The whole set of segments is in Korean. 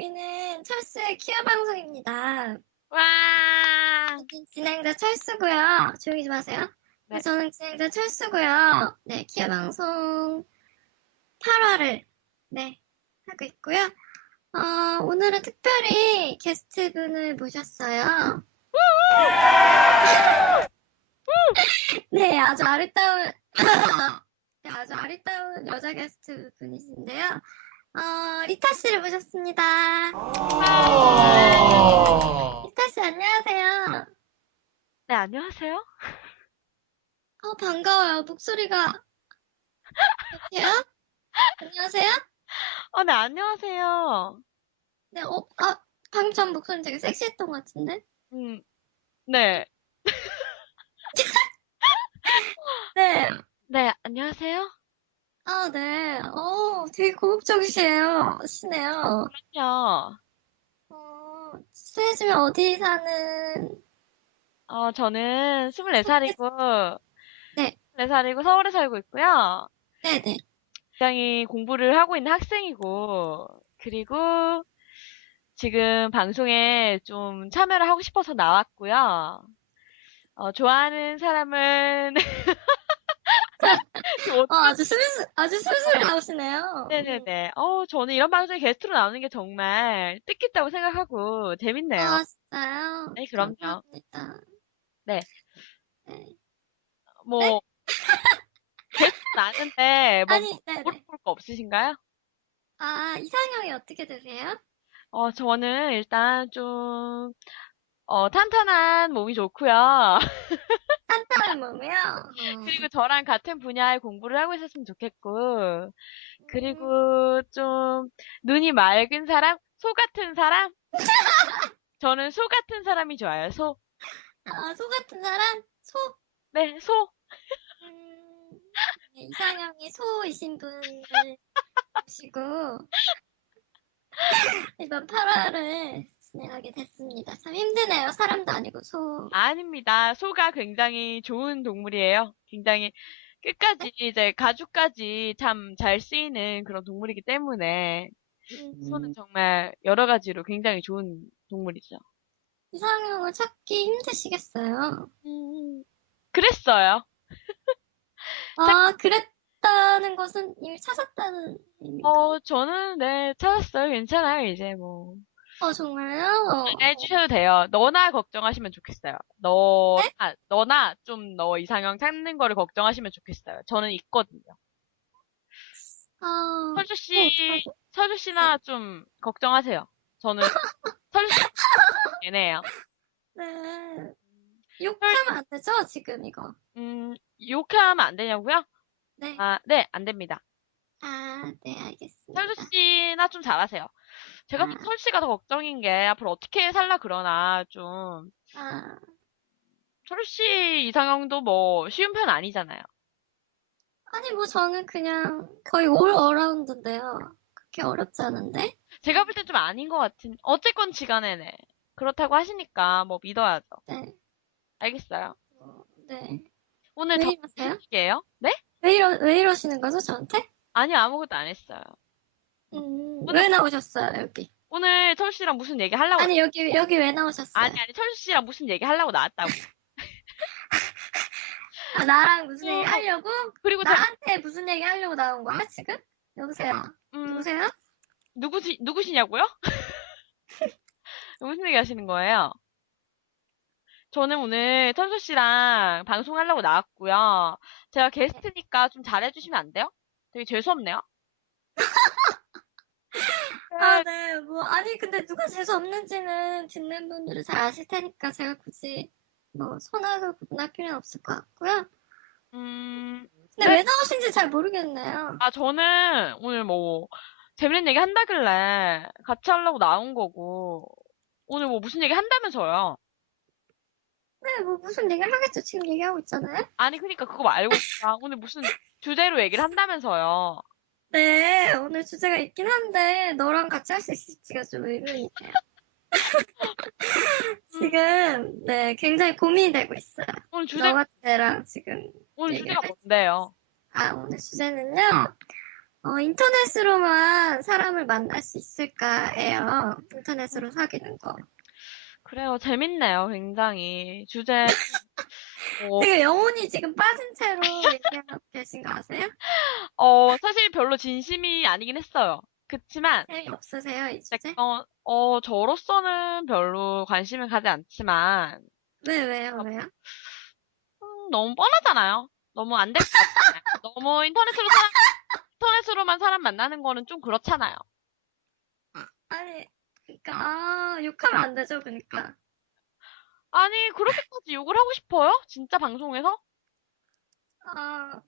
여기는 철수의 키아 방송입니다. 와, 저는 진행자 철수고요. 조용히 좀 하세요. 네. 저는 진행자 철수고요. 네, 키아 방송 8화를 하고 있고요. 오늘은 특별히 게스트분을 모셨어요. 네, 아주 아리따운 여자 게스트분이신데요. 리타 씨를 모셨습니다. 리타 씨 안녕하세요. 네, 안녕하세요. 반가워요. 목소리가 여보세요? 안녕하세요? 네, 안녕하세요. 네, 방금 전 목소리 되게 섹시했던 것 같은데? 네. 네. 네, 안녕하세요. 네. 되게 고급적이시네요. 그럼요. 실례지만 어디 사는, 저는 24살이고, 네, 24살이고 서울에 살고 있고요. 네네. 굉장히 공부를 하고 있는 학생이고, 그리고 지금 방송에 좀 참여를 하고 싶어서 나왔고요. 좋아하는 사람은, 지금 아주 술술 나오시네요. 네네네. 저는 이런 방송에 게스트로 나오는 게 정말 뜻깊다고 생각하고 재밌네요. 진짜요? 네, 그럼요. 감사합니다. 네. 네. 네? 뭐, 게스트 나왔는데, 뭐, 네네. 물어볼 거 없으신가요? 이상형이 어떻게 되세요? 저는 일단 좀, 탄탄한 몸이 좋고요. 탄탄한 몸이요? 그리고 저랑 같은 분야의 공부를 하고 있었으면 좋겠고, 음, 그리고 좀, 눈이 맑은 사람? 소 같은 사람? 저는 소 같은 사람이 좋아요, 소. 소 같은 사람? 소? 네, 소. 음, 네, 이상형이 소이신 분을 모시고 이번 8화를 진행하게 됐습니다. 참 힘드네요. 사람도 아니고 소. 아닙니다. 소가 굉장히 좋은 동물이에요. 굉장히 끝까지 이제 가죽까지 참 잘 쓰이는 그런 동물이기 때문에 소는 음, 정말 여러 가지로 굉장히 좋은 동물이죠. 이상형을 찾기 힘드시겠어요. 그랬어요. 그랬다는 것은 이미 찾았다는 의미인가요? 저는 네, 찾았어요. 괜찮아요. 이제 뭐. 정말요? 안 해주셔도 돼요. 너나 걱정하시면 좋겠어요. 네? 너나 좀 너 이상형 찾는 거를 걱정하시면 좋겠어요. 저는 있거든요. 설주 씨, 어떡하죠? 설주 네. 씨나 좀 걱정하세요. 저는 설주 씨 얘네요. 네. 설, 욕하면 안 되죠, 지금 이거. 욕하면 안 되냐고요? 네. 네, 안 됩니다. 네, 설주 알겠습니다. 씨나 좀 잘하세요. 제가 좀 아, 설주 씨가 더 걱정인 게 앞으로 어떻게 살라 그러나 좀 아, 설주 씨 이상형도 뭐 쉬운 편 아니잖아요. 아니, 뭐, 저는 그냥 거의 올 어라운드인데요. 그렇게 어렵지 않은데? 제가 볼 땐 좀 아닌 것 같은, 어쨌건 지간에네. 그렇다고 하시니까 뭐 믿어야죠. 네, 알겠어요. 네. 오늘 왜 저 무슨 이러세요? 얘기예요? 네? 왜 이러시는 거죠, 저한테? 아니요, 아무것도 안 했어요. 오늘, 왜 나오셨어요, 여기? 오늘 철수 씨랑 무슨 얘기 하려고, 아니, 여기 왜 나오셨어요? 아니, 철수 씨랑 무슨 얘기 하려고 나왔다고. 나랑 무슨 얘기 어, 하려고? 그리고 제가, 나한테 무슨 얘기 하려고 나온 거야, 지금? 여보세요? 음, 누구세요? 누구시냐고요? 무슨 얘기 하시는 거예요? 저는 오늘 철수 씨랑 방송하려고 나왔고요. 제가 게스트니까 좀 잘해주시면 안 돼요? 되게 재수없네요. 네. 네, 뭐, 아니, 근데 누가 재수 없는지는 듣는 분들은 잘 아실 테니까 제가 굳이 뭐, 선악을 구분할 필요는 없을 것 같고요. 근데 네. 왜 나오신지 잘 모르겠네요. 저는 오늘 뭐, 재밌는 얘기 한다길래 같이 하려고 나온 거고, 오늘 뭐 무슨 얘기 한다면서요. 네, 뭐, 무슨 얘기를 하겠죠. 지금 얘기하고 있잖아요. 아니, 그니까 그거 말고, 오늘 무슨 주제로 얘기를 한다면서요. 네, 오늘 주제가 있긴 한데, 너랑 같이 할 수 있을지가 좀 의문이네요. 음, 지금, 네, 굉장히 고민이 되고 있어요. 오늘 주제, 너가 쟤랑 지금 오늘 얘기를 주제가 할지. 뭔데요? 오늘 주제는요. 인터넷으로만 사람을 만날 수 있을까예요. 인터넷으로 사귀는 거. 그래요. 재밌네요. 굉장히. 주제, 뭐, 되게 영혼이 지금 빠진 채로 얘기하고 계신 거 아세요? 사실 별로 진심이 아니긴 했어요. 그치만, 재미없으세요, 이 주제? 저로서는 별로 관심을 가지 않지만, 왜요, 왜요? 너무 뻔하잖아요. 너무 안 될 것 같잖아요. 너무 인터넷으로만 사람 만나는 거는 좀 그렇잖아요. 아니, 그니까, 욕하면 안 되죠, 그니까. 아니, 그렇게까지 욕을 하고 싶어요? 진짜 방송에서?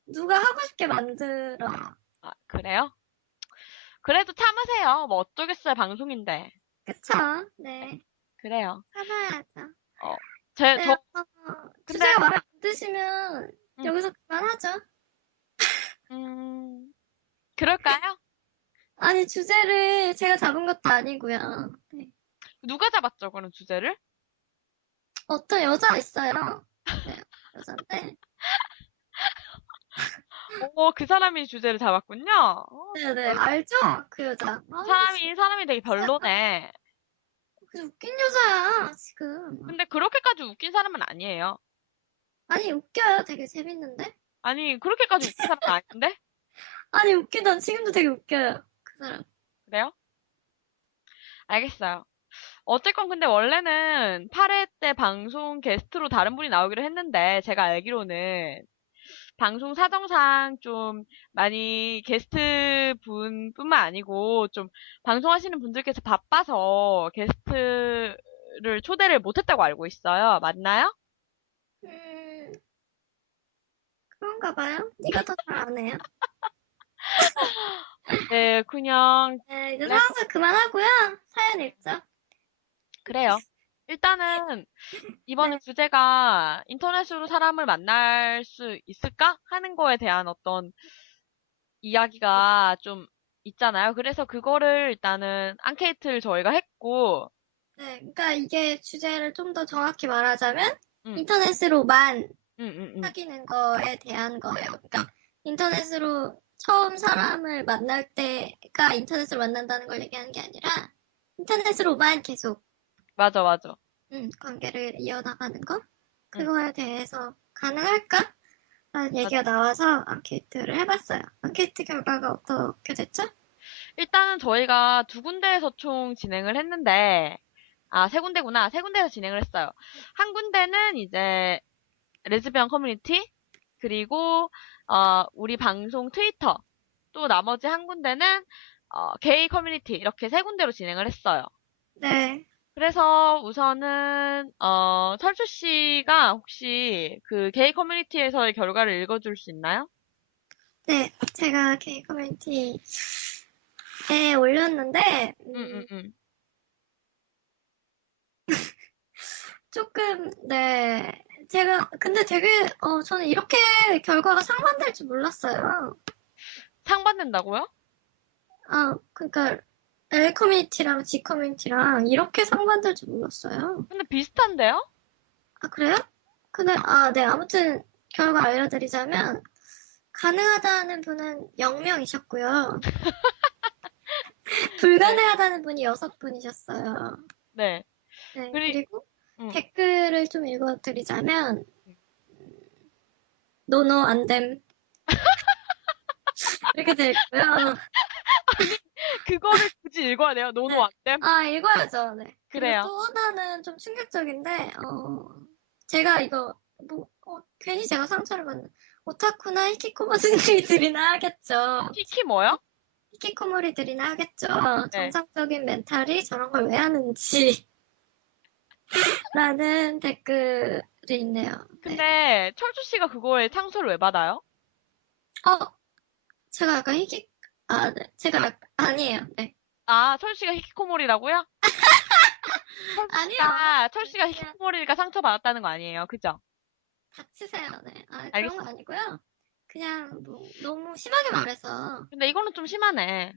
누가 하고 싶게 만들어. 아, 그래요? 그래도 참으세요. 뭐 어쩌겠어요, 방송인데. 그쵸? 네. 그래요. 참아야죠. 어, 네, 근데, 주제가 마음에 안 드시면 음, 여기서 그만하죠. 음, 그럴까요? 아니, 주제를 제가 잡은 것도 아니고요. 네. 누가 잡았죠, 그런 주제를? 어떤 여자 있어요. 네, 여잔데. 그 사람이 주제를 잡았군요. 네네, 별로, 알죠? 그 여자. 사람이 되게 별로네. 그 웃긴 여자야, 지금. 근데 그렇게까지 웃긴 사람은 아니에요. 아니, 웃겨요. 되게 재밌는데? 아니, 그렇게까지 웃긴 사람은 아닌데? 아니, 웃기던 지금도 되게 웃겨요. 그 사람. 그래요? 알겠어요. 어쨌건 근데 원래는 8회 때 방송 게스트로 다른 분이 나오기로 했는데 제가 알기로는 방송 사정상 좀 많이 게스트 분뿐만 아니고 좀 방송하시는 분들께서 바빠서 게스트를 초대를 못했다고 알고 있어요. 맞나요? 음, 그런가 봐요. 네가 더 잘 아네요. 네, 그냥 네, 이제 그래서 상황을 그만하고요. 사연 읽죠. 그래요. 일단은 이번에 네. 주제가 인터넷으로 사람을 만날 수 있을까? 하는 거에 대한 어떤 이야기가 좀 있잖아요. 그래서 그거를 일단은 앙케이트를 저희가 했고, 네, 그러니까 이게 주제를 좀 더 정확히 말하자면 음, 인터넷으로만 음, 음, 음. 사귀는 거에 대한 거예요. 그러니까 인터넷으로 처음 사람을 만날 때가 인터넷으로 만난다는 걸 얘기하는 게 아니라 인터넷으로만 계속 맞아, 맞아. 관계를 이어나가는 거? 음, 그거에 대해서 가능할까? 라는 맞아. 얘기가 나와서 앙케이트를 해봤어요. 앙케이트 결과가 어떻게 됐죠? 일단은 저희가 두 군데에서 총 진행을 했는데, 아, 세 군데구나. 세 군데에서 진행을 했어요. 한 군데는 이제 레즈비언 커뮤니티, 그리고, 우리 방송 트위터, 또 나머지 한 군데는, 게이 커뮤니티, 이렇게 세 군데로 진행을 했어요. 네. 그래서 우선은 철수 씨가 혹시 그 게이 커뮤니티에서의 결과를 읽어줄 수 있나요? 네, 제가 게이 커뮤니티에 올렸는데, 응, 응, 응. 조금, 네. 근데 되게, 저는 이렇게 결과가 상반될 줄 몰랐어요. 상 받는다고요? 그러니까, L 커뮤니티랑 G 커뮤니티랑 이렇게 상반될 줄 몰랐어요. 근데 비슷한데요? 그래요? 근데, 네. 아무튼, 결과 알려드리자면, 가능하다는 분은 0명이셨고요. 네. 불가능하다는 분이 6분이셨어요. 네. 네. 그리, 그리고 응. 댓글을 좀 읽어드리자면, 노노 안됨. 이렇게 돼 있고요. 아니, 그거를 굳이 읽어야 돼요? 노노 네. 안 됨? 읽어야죠. 네. 그리고 그래요. 또 하나는 좀 충격적인데, 제가 이거, 괜히 제가 상처를 받는, 오타쿠나 히키코모리들이나 하겠죠. 키키 뭐요? 히키코모리들이나 하겠죠. 네. 정상적인 멘탈이 저런 걸 왜 하는지, 라는 댓글이 있네요. 네. 근데 철수 씨가 그거에 상처를 왜 받아요? 어, 제가 약간 네. 아니에요. 네. 아, 철수 씨가 히키코모리라고요? 아니요. 철수 씨가 그냥 히키코모리니까 상처받았다는 거 아니에요. 그죠? 닥치세요. 네. 그런 거 알겠습니다. 아니고요. 그냥 뭐, 너무 심하게 말해서, 근데 이거는 좀 심하네.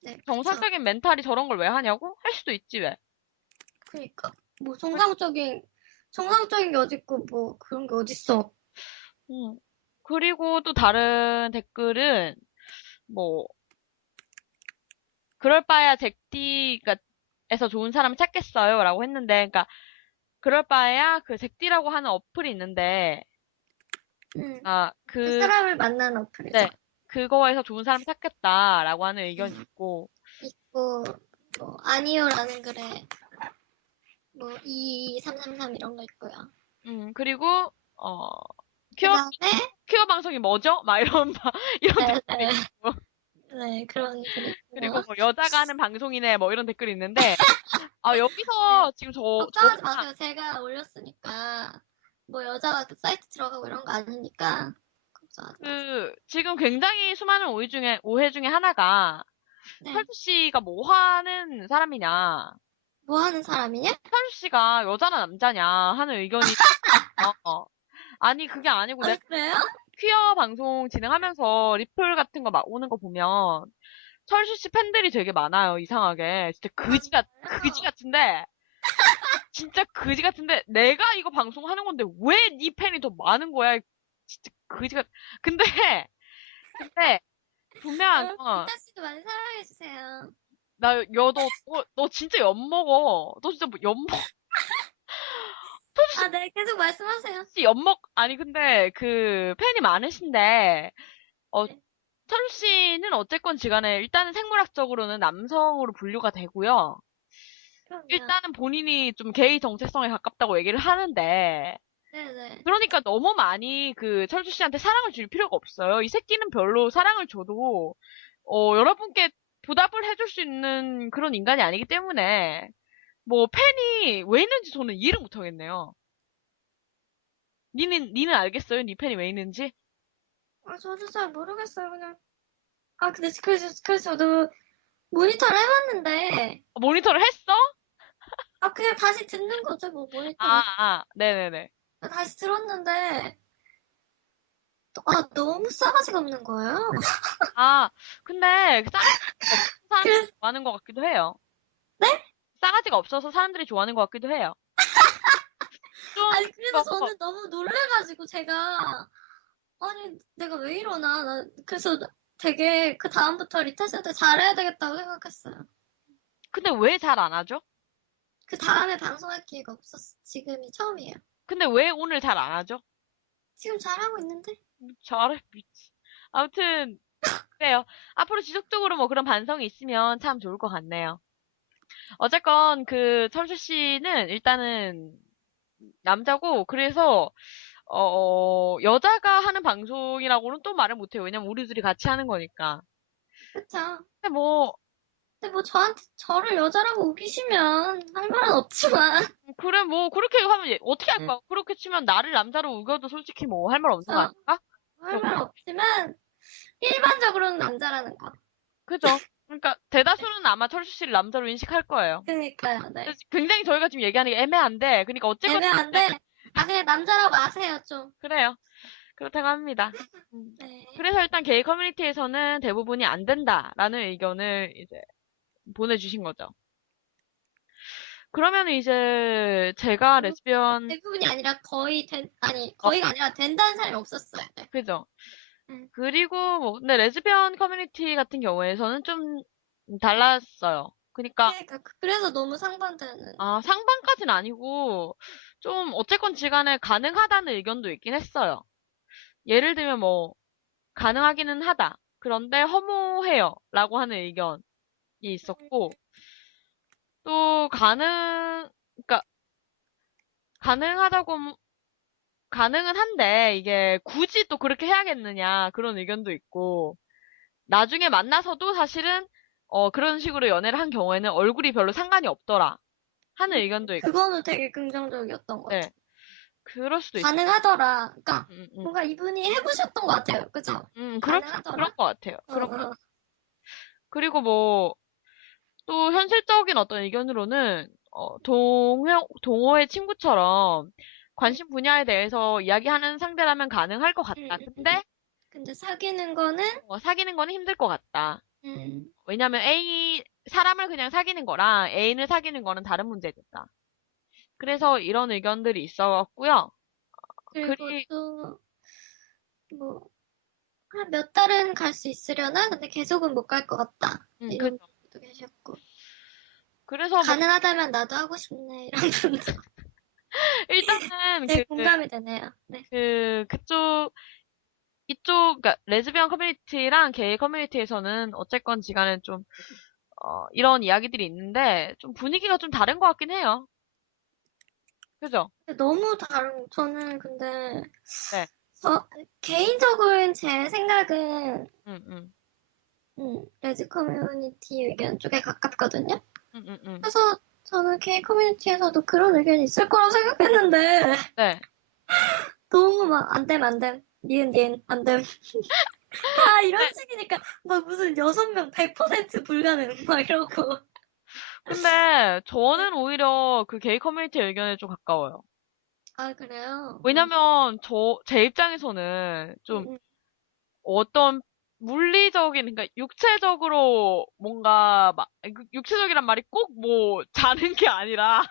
네, 그쵸. 정상적인 멘탈이 저런 걸 왜 하냐고? 할 수도 있지, 왜? 그니까 뭐 정상적인 게 어딨고 뭐 그런 게 어딨어. 음. 그리고 또 다른 댓글은, 뭐, 그럴 바에야 잭디에서 좋은 사람을 찾겠어요. 라고 했는데, 그러니까, 그럴 바에야 그 잭디라고 하는 어플이 있는데, 음, 아, 그 사람을 만나는 어플이죠. 네. 그거에서 좋은 사람을 찾겠다라고 하는 의견이 있고, 있고, 뭐, 아니요라는 글에, 뭐, 2333 이런 거 있고요. 그리고, 어, 그 퀴어, 다음에, 퀴어 방송이 뭐죠? 막 이런, 이런 네, 댓글이 네, 있고, 네, 그런 글이 그리고 있고요. 뭐 여자가 하는 방송이네, 뭐 이런 댓글이 있는데, 아, 네, 여기서 지금 걱정하지 마세요. 제가 올렸으니까, 뭐, 여자가 그 사이트 들어가고 이런 거 아니니까, 걱정하지 마세요. 지금 굉장히 수많은 오해 중에 하나가, 네, 철수 씨가 뭐 하는 사람이냐, 뭐 하는 사람이냐? 철수 씨가 여자나 남자냐 하는 의견이, 아니, 그게 아니고, 아, 내가 그래요? 퀴어 방송 진행하면서 리플 같은 거 막 오는 거 보면, 철수 씨 팬들이 되게 많아요, 이상하게. 진짜 아, 그지 그래요? 같은데, 진짜 그지 같은데, 내가 이거 방송하는 건데, 왜 네 팬이 더 많은 거야? 진짜 그지 같, 근데, 근데, 분명, 이타 씨도 많이 사랑해주세요. 너 진짜 엿먹어. 너 진짜 뭐 엿먹, 아, 네, 계속 말씀하세요. 아니, 근데, 팬이 많으신데, 어, 네, 철수 씨는 어쨌건 지간에, 일단은 생물학적으로는 남성으로 분류가 되고요. 그럼요. 일단은 본인이 좀 게이 정체성에 가깝다고 얘기를 하는데, 네네. 그러니까 너무 많이 철수 씨한테 사랑을 줄 필요가 없어요. 이 새끼는 별로 사랑을 줘도, 여러분께 보답을 해줄 수 있는 그런 인간이 아니기 때문에, 뭐, 팬이 왜 있는지 저는 이해를 못 하겠네요. 니는 알겠어요? 니 팬이 왜 있는지? 아, 저도 잘 모르겠어요, 그냥. 아, 근데 그래서 저도 모니터를 해봤는데, 모니터를 했어? 아, 그냥 다시 듣는 거죠, 뭐, 모니터를. 네네네. 다시 들었는데, 아, 너무 싸가지가 없는 거예요. 아, 근데, 싸가지가 없어서 사람들이 그래서, 좋아하는 것 같기도 해요. 네? 싸가지가 없어서 사람들이 좋아하는 것 같기도 해요. 좀, 아니, 그래서 저는 너무 놀래가지고, 제가, 아니, 내가 왜 이러나. 그래서 되게, 그 다음부터 리타 씨한테 잘해야 되겠다고 생각했어요. 근데 왜 잘 안 하죠? 그 다음에 방송할 기회가 없었어. 지금이 처음이에요. 근데 왜 오늘 잘 안 하죠? 지금 잘하고 있는데? 잘해, 미치. 아무튼, 그래요. 앞으로 지속적으로 뭐 그런 반성이 있으면 참 좋을 것 같네요. 어쨌건 철수 씨는 일단은 남자고 그래서 여자가 하는 방송이라고는 또 말을 못해요. 왜냐면 우리 둘이 같이 하는 거니까. 그쵸? 근데 뭐 근데 뭐 저를 여자라고 우기시면 할 말은 없지만, 그래 뭐 그렇게 하면 어떻게 할 거야? 그렇게 치면 나를 남자로 우겨도 솔직히 뭐 할 말 없는 거 그쵸? 아닐까? 할 말 없지만, 일반적으로는 남자라는 거. 그죠? 그러니까 네. 대다수는 아마 철수 씨를 남자로 인식할 거예요. 그니까요, 네. 그래서 굉장히 저희가 지금 얘기하는 게 애매한데, 그러니까 어쨌건 애매한데, 아, 그냥 남자라고 아세요, 좀. 그래요. 그렇다고 합니다. 네. 그래서 일단 게이 커뮤니티에서는 대부분이 안 된다라는 의견을 이제 보내주신 거죠. 그러면 이제 제가 레즈비언, 대부분이 아니라 아니, 어, 거의가 아니라 된다는 사람이 없었어요. 네. 그죠? 음. 그리고 뭐, 근데 레즈비언 커뮤니티 같은 경우에서는 좀 달랐어요. 그러니까, 그러니까, 그래서 너무 상반되는. 상반까지는 아니고, 좀 어쨌건 지간에 가능하다는 의견도 있긴 했어요. 예를 들면 뭐, 가능하기는 하다. 그런데 허무해요. 라고 하는 의견이 있었고, 또 그러니까 가능하다고 가능은 한데 이게 굳이 또 그렇게 해야겠느냐 그런 의견도 있고 나중에 만나서도 사실은 그런 식으로 연애를 한 경우에는 얼굴이 별로 상관이 없더라 하는 의견도 있고 그거는 되게 긍정적이었던 것 네 같아요. 그럴 수도 있어요. 가능하더라. 그러니까, 음, 음, 뭔가 이분이 해보셨던 것 같아요. 그죠? 그런 가능하더라? 것 같아요. 어, 그런 것 같아요. 어. 그리고 뭐 또 현실적인 어떤 의견으로는 동호회 친구처럼 음, 관심 분야에 대해서 이야기하는 상대라면 가능할 것 음, 같다. 음. 근데 근데 사귀는 거는, 사귀는 거는 힘들 것 같다. 음, 왜냐면 사람을 그냥 사귀는 거랑 애인을 사귀는 거는 다른 문제니까. 그래서 이런 의견들이 있었고요. 그리고 그리, 또, 뭐, 한 몇 달은 갈 수 있으려나? 근데 계속은 못 갈 것 같다. 그, 이런 분도 분이었고. 그래서 뭐, 가능하다면 나도 하고 싶네, 이런 분도 일단은 되게 공감이 되네요. 네. 그러니까, 레즈비언 커뮤니티랑 게이 커뮤니티에서는 어쨌건 지간에 좀, 이런 이야기들이 있는데, 좀 분위기가 좀 다른 것 같긴 해요. 그죠? 너무 저는 근데, 네. 저, 개인적인 제 생각은, 응, 응, 레즈 커뮤니티 의견 쪽에 가깝거든요? 응, 응, 응. 그래서 저는 게이 커뮤니티에서도 그런 의견이 있을 거라고 생각했는데, 네. 너무 막, 안 됨, 안 됨. 니은, 안 됨. 다 이런 근데, 식이니까, 막 무슨 6명 100% 불가능, 막 이러고. 근데 저는 오히려 그 게이 커뮤니티 의견에 좀 가까워요. 아, 그래요? 왜냐면 제 입장에서는 좀 음, 어떤 물리적인, 그러니까 육체적으로 뭔가 육체적이란 말이 꼭 뭐 자는 게 아니라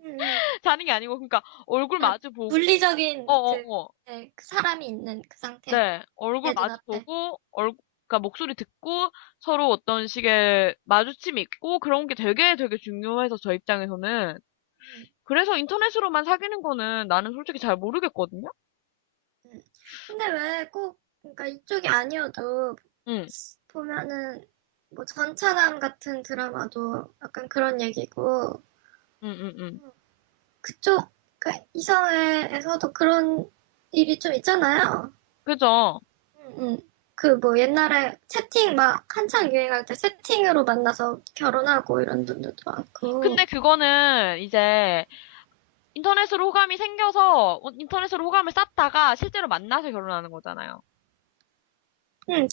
음. 자는 게 아니고, 그러니까 얼굴 아, 마주 보고, 물리적인 그, 어어어, 네, 그 사람이 있는 그 상태. 네, 얼굴 내 마주 눈앞에. 보고 그러니까 목소리 듣고 서로 어떤 식의 마주침 있고 그런 게 되게 되게 중요해서 저 입장에서는. 음, 그래서 인터넷으로만 사귀는 거는 나는 솔직히 잘 모르겠거든요. 음. 근데 왜 꼭, 그러니까 이쪽이 아니어도 응, 보면은, 뭐 전차남 같은 드라마도 약간 그런 얘기고, 응, 응, 응. 그쪽, 그 이성애에서도 그런 일이 좀 있잖아요. 그죠? 그 뭐 옛날에 채팅 막 한창 유행할 때 채팅으로 만나서 결혼하고 이런 분들도 많고. 근데 그거는 이제 인터넷으로 호감이 생겨서 인터넷으로 호감을 쌓다가 실제로 만나서 결혼하는 거잖아요.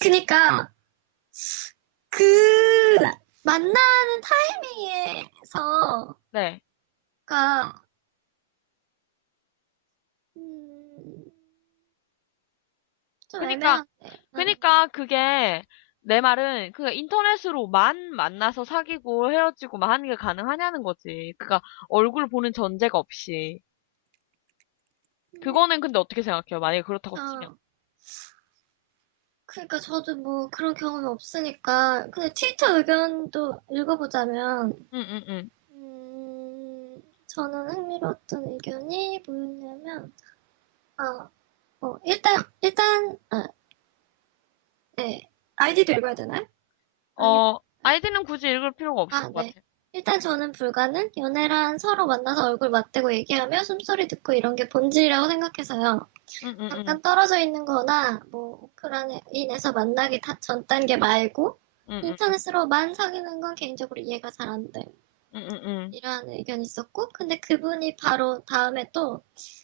그니까 그 만나는 타이밍에서가 네. 음, 좀 그니까, 애매한데. 그니까 그게 내 말은 그 인터넷으로만 만나서 사귀고 헤어지고 막 하는 게 가능하냐는 거지. 그니까 얼굴 보는 전제가 없이. 그거는 근데 어떻게 생각해요? 만약에 그렇다고 치면. 어, 그러니까 저도 뭐 그런 경험이 없으니까 근데 트위터 의견도 읽어보자면 응, 응, 응. 저는 흥미로웠던 의견이 뭐였냐면 아, 일단 네, 아이디도 읽어야 되나요? 아니, 아이디는 굳이 읽을 필요가 없을 아, 것 네. 같아. 일단 저는 불가능. 연애란 서로 만나서 얼굴 맞대고 얘기하며 숨소리 듣고 이런 게 본질이라고 생각해서요. 응, 응, 응. 잠깐 떨어져 있는 거나, 뭐, 오프라인에 인해서 만나기 전 단계 말고, 응, 응, 응. 인터넷으로만 사귀는 건 개인적으로 이해가 잘 안 돼. 응, 응, 응. 이러한 의견이 있었고, 근데 그분이 바로 다음에 또,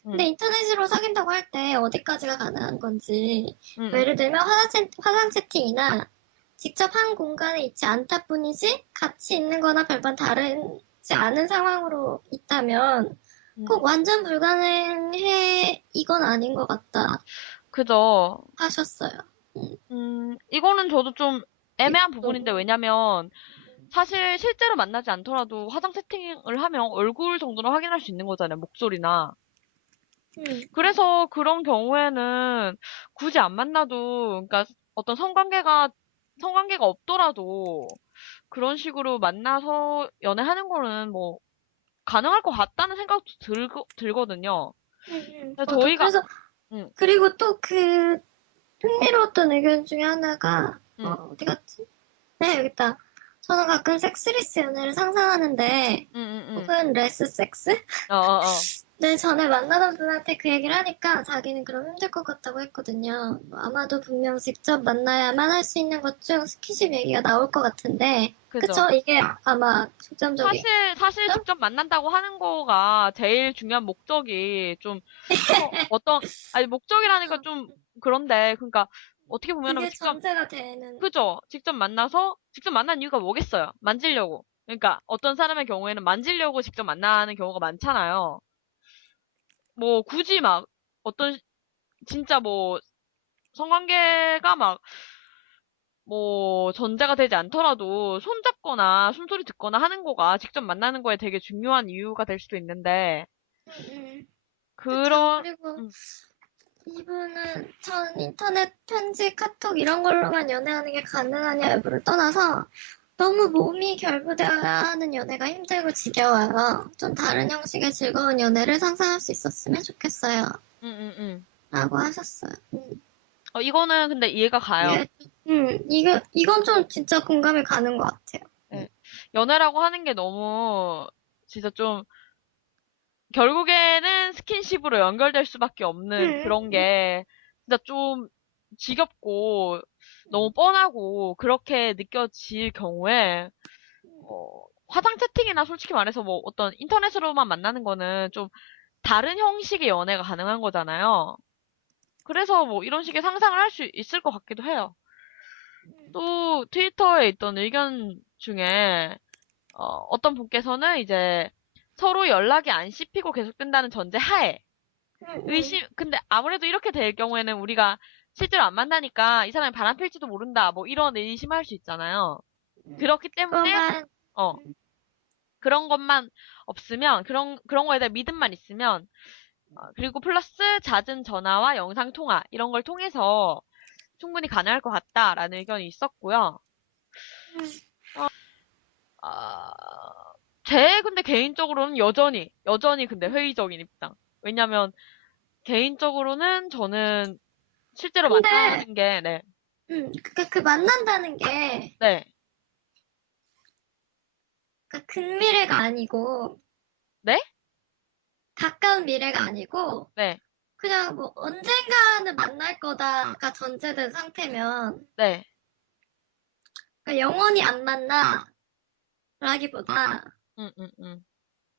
근데 응, 인터넷으로 사귄다고 할 때 어디까지가 가능한 건지, 응, 뭐 응. 예를 들면 화상 채팅이나 직접 한 공간에 있지 않다 뿐이지 같이 있는 거나 별반 다르지 않은 상황으로 있다면 응. 꼭 완전 불가능해 이건 아닌 것 같다 그죠. 하셨어요. 음, 이거는 저도 좀 애매한 이것도 부분인데, 왜냐면, 사실 실제로 만나지 않더라도 화장 세팅을 하면 얼굴 정도는 확인할 수 있는 거잖아요. 목소리나. 음, 그래서 그런 경우에는 굳이 안 만나도, 그러니까 어떤 성관계가 없더라도 그런 식으로 만나서 연애하는 거는 뭐 가능할 것 같다는 생각도 들거든요. 근데 저도 저희가, 그래서 응, 그리고 또 그 흥미로웠던 의견 중에 하나가 응, 어디 갔지? 네, 여기 있다. 저는 가끔 섹스리스 연애를 상상하는데, 응, 응, 응. 혹은 레스 섹스? 어어어. 네, 전에 만나던 분한테 그 얘기를 하니까 자기는 그럼 힘들 것 같다고 했거든요. 뭐 아마도 분명 직접 만나야만 할 수 있는 것 중 스킨십 얘기가 나올 것 같은데, 그죠. 그쵸? 이게 아마 중점적이죠? 사실 직접 만난다고 하는 거가 제일 중요한 목적이 좀 아니, 목적이라니까 좀 그런데, 그러니까, 어떻게 보면은 그게 전제가 되는, 그죠? 직접 만난 이유가 뭐겠어요? 만지려고. 그러니까, 어떤 사람의 경우에는 만지려고 직접 만나는 경우가 많잖아요. 뭐, 굳이 막, 어떤, 진짜 뭐, 성관계가 막, 뭐, 전제가 되지 않더라도, 손잡거나, 숨소리 듣거나 하는 거가 직접 만나는 거에 되게 중요한 이유가 될 수도 있는데, 그쵸. 그런, 그리고 음, 이분은 전 인터넷 편지, 카톡 이런 걸로만 연애하는 게 가능하냐 여부를 떠나서 너무 몸이 결부되어야 하는 연애가 힘들고 지겨워요. 좀 다른 형식의 즐거운 연애를 상상할 수 있었으면 좋겠어요. 응, 응, 응. 라고 하셨어요. 이거는 근데 이해가 가요. 예, 이건 좀 진짜 공감이 가는 것 같아요. 네. 연애라고 하는 게 너무 진짜 좀 결국에는 스킨십으로 연결될 수밖에 없는 음, 그런 게 진짜 좀 지겹고 너무 뻔하고 그렇게 느껴질 경우에 화상 채팅이나 솔직히 말해서 뭐 어떤 인터넷으로만 만나는 거는 좀 다른 형식의 연애가 가능한 거잖아요. 그래서 뭐 이런 식의 상상을 할 수 있을 것 같기도 해요. 또 트위터에 있던 의견 중에 어떤 분께서는 이제 서로 연락이 안 씹히고 계속된다는 전제 하에 근데 아무래도 이렇게 될 경우에는 우리가 실제로 안 만나니까 이 사람이 바람 필지도 모른다, 뭐 이런 의심할 수 있잖아요. 그렇기 때문에, 그거만, 어, 그런 것만 없으면, 그런 거에 대한 믿음만 있으면, 그리고 플러스 잦은 전화와 영상 통화, 이런 걸 통해서 충분히 가능할 것 같다라는 의견이 있었고요. 음, 아, 제 근데 개인적으로는 여전히 근데 회의적인 입장. 왜냐면, 개인적으로는 저는 실제로 근데, 만나는 게, 네. 그니까 그 만난다는 게, 네. 그러니까 근미래가 아니고, 네? 가까운 미래가 아니고, 네. 그냥 뭐 언젠가는 만날 거다가 전제된 상태면, 네. 그러니까 영원히 안 만나라기보다, 음, 음, 음.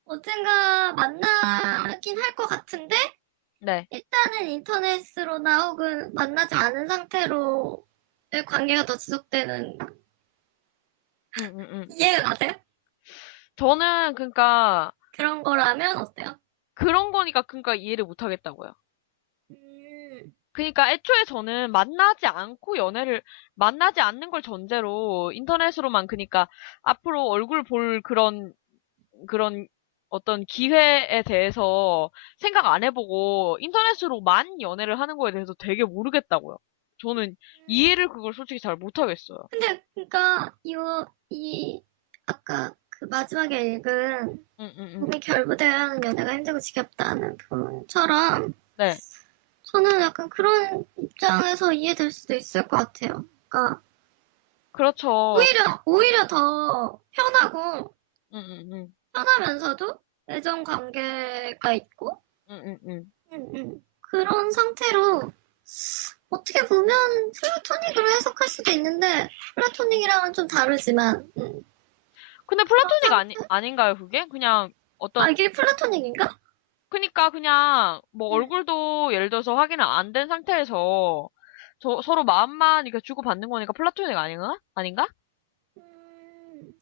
언젠가 만나긴 할 것 같은데, 네. 일단은 인터넷으로나 혹은 만나지 않은 상태로의 관계가 더 지속되는, 음, 음, 음. 이해가 가세요? 저는 그러니까 그런 거라면 어때요? 그런 거니까 그러니까 이해를 못 하겠다고요. 음, 그러니까 애초에 저는 만나지 않는 걸 전제로 인터넷으로만 그러니까 앞으로 얼굴 볼 그런 어떤 기회에 대해서 생각 안 해보고 인터넷으로만 연애를 하는 거에 대해서 되게 모르겠다고요. 저는 이해를 그걸 솔직히 잘 못하겠어요. 근데, 그니까, 아까 그 마지막에 읽은, 응, 응, 응. 몸이 결부되어야 하는 연애가 힘들고 지겹다는 분처럼, 네. 저는 약간 그런 입장에서 이해될 수도 있을 것 같아요. 그러니까, 그렇죠. 오히려 더 편하고, 응, 응, 응. 편하면서도 애정 관계가 있고, 응, 응, 응. 그런 상태로 어떻게 보면 플라토닉으로 해석할 수도 있는데 플라토닉이랑은 좀 다르지만 근데 그런 플라토닉 상태? 아닌가요, 그게? 그냥 아 어떤, 이게 플라토닉인가? 그니까 그냥 뭐 음, 얼굴도 예를 들어서 확인을 안 된 상태에서 서로 마음만 이렇게 주고받는 거니까 플라토닉 아닌가? 아닌가?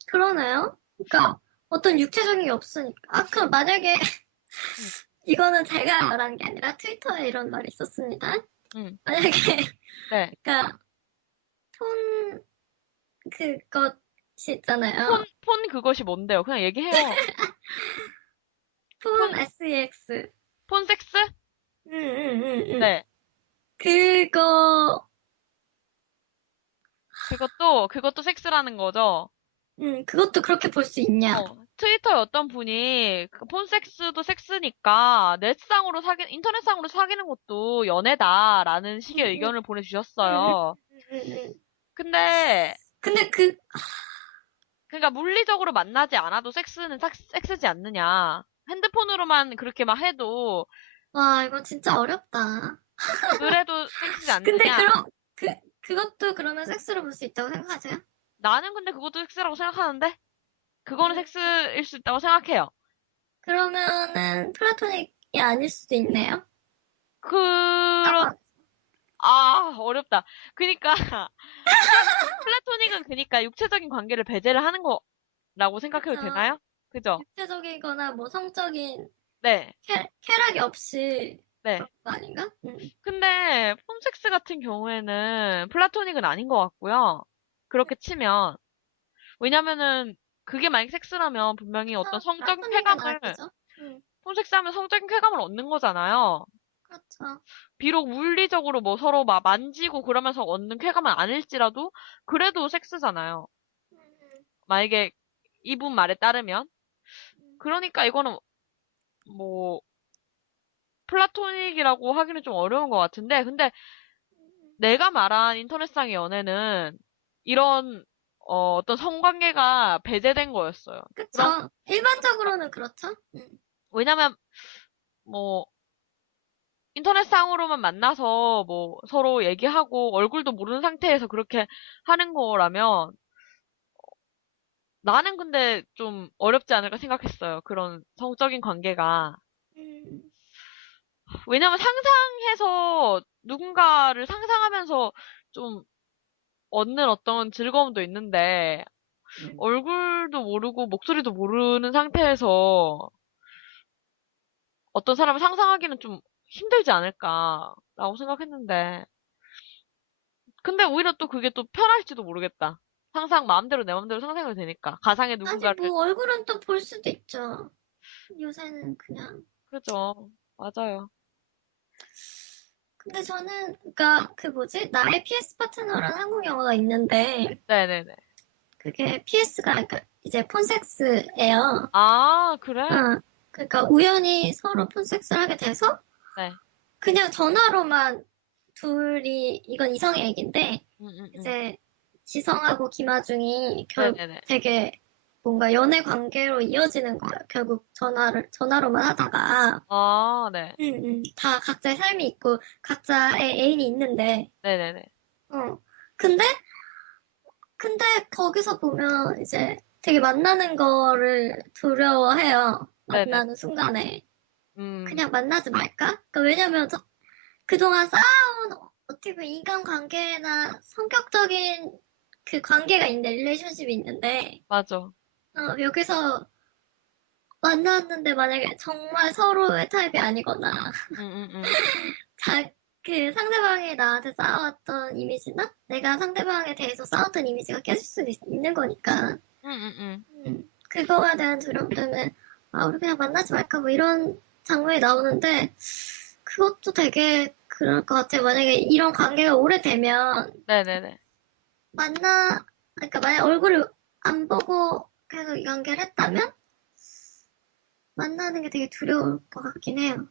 그러네요. 그러니까 어떤 육체적인 게 없으니까. 아 그럼 만약에 응, 이거는 제가 말한 게 아니라 트위터에 이런 말이 있었습니다. 응. 만약에 네. 그러니까 폰 그것이 있잖아요. 폰 그것이 뭔데요? 그냥 얘기해요. 폰 폰, SEX. 폰 섹스? 응. 네. 그거 그것도 섹스라는 거죠. 그것도 그렇게 볼 수 있냐? 트위터에 어떤 분이 그 폰섹스도 섹스니까 인터넷상으로 사귀는 것도 연애다라는 음, 식의 음, 의견을 음, 보내주셨어요. 음. 근데, 근데 그러니까 물리적으로 만나지 않아도 섹스는 섹스지 않느냐. 핸드폰으로만 그렇게 막 해도, 와, 이거 진짜 어렵다. 그래도 섹스지 근데 않느냐. 그, 그것도 그러면 섹스로 볼 수 있다고 생각하세요? 나는 근데 그것도 섹스라고 생각하는데? 그거는 음, 섹스일 수 있다고 생각해요. 그러면은 플라토닉이 아닐 수도 있네요. 그렇, 아, 어렵다. 그니까, 플라토닉은 그니까 육체적인 관계를 배제를 하는 거라고 생각해도 그쵸. 되나요? 그죠? 육체적이거나 뭐 성적인 네, 쾌락이 없이 네. 그런 거 아닌가? 근데 폰섹스 같은 경우에는 플라토닉은 아닌 것 같고요. 그렇게 치면 왜냐면은 그게 만약 섹스라면 분명히 어떤 그래서 성적인 플라토닉은 쾌감을 아니죠. 폰섹스 하면 성적인 쾌감을 얻는 거잖아요. 그렇죠. 비록 물리적으로 뭐 서로 막 만지고 그러면서 얻는 쾌감은 아닐지라도 그래도 섹스잖아요. 만약에 이분 말에 따르면. 그러니까 이거는 뭐, 플라토닉이라고 하기는 좀 어려운 것 같은데, 근데 내가 말한 인터넷상의 연애는 이런, 어떤 성관계가 배제된 거였어요. 그런, 그쵸. 일반적으로는 그렇죠. 왜냐면, 뭐, 인터넷상으로만 만나서 뭐 서로 얘기하고 얼굴도 모르는 상태에서 그렇게 하는 거라면 나는 근데 좀 어렵지 않을까 생각했어요. 그런 성적인 관계가. 음, 왜냐면 상상해서 누군가를 상상하면서 좀 얻는 어떤 즐거움도 있는데 음. 얼굴도 모르고 목소리도 모르는 상태에서 어떤 사람을 상상하기는 좀 힘들지 않을까라고 생각했는데 근데 오히려 또 그게 또 편할지도 모르겠다. 상상 마음대로 내 마음대로 상상이 되니까 가상의 아니, 누군가를 뭐, 얼굴은 또 볼 수도 있죠. 요새는 그냥. 그죠. 맞아요. 근데 저는, 그니까, 그 뭐지? 나의 PS 파트너라는 한국 영화가 있는데, 네네네. 그게 PS가, 그러니까 이제 폰섹스예요. 아, 그래? 어, 그러니까 우연히 서로 폰섹스를 하게 돼서, 네. 그냥 전화로만 둘이, 이건 이성의 얘기인데, 음, 음, 음. 이제 지성하고 김아중이 네네네. 되게 뭔가 연애 관계로 이어지는 거야. 결국 전화로만 하다가. 아, 네. 다 각자의 삶이 있고, 각자의 애인이 있는데, 네네네. 어. 근데, 근데 거기서 보면 이제 되게 만나는 거를 두려워해요. 네네. 만나는 순간에. 음, 그냥 만나지 말까? 그러니까 왜냐면 그동안 쌓아온 어떻게 보면 인간관계나 성격적인 그 관계가 있는데, 릴레이션십이 있는데, 맞아. 여기서 만났는데 만약에 정말 서로의 타입이 아니거나, 음, 음, 자, 그 상대방이 나한테 쌓아왔던 이미지나 내가 상대방에 대해서 쌓았던 이미지가 깨질 수도 있는 거니까, 음. 그거에 대한 두려움 때문에, 아, 우리 그냥 만나지 말까, 뭐 이런 장면이 나오는데, 그것도 되게 그럴 것 같아요. 만약에 이런 관계가 오래되면, 네네네. 그러니까 만약 얼굴을 안 보고 계속 이 관계를 했다면, 만나는 게 되게 두려울 것 같긴 해요.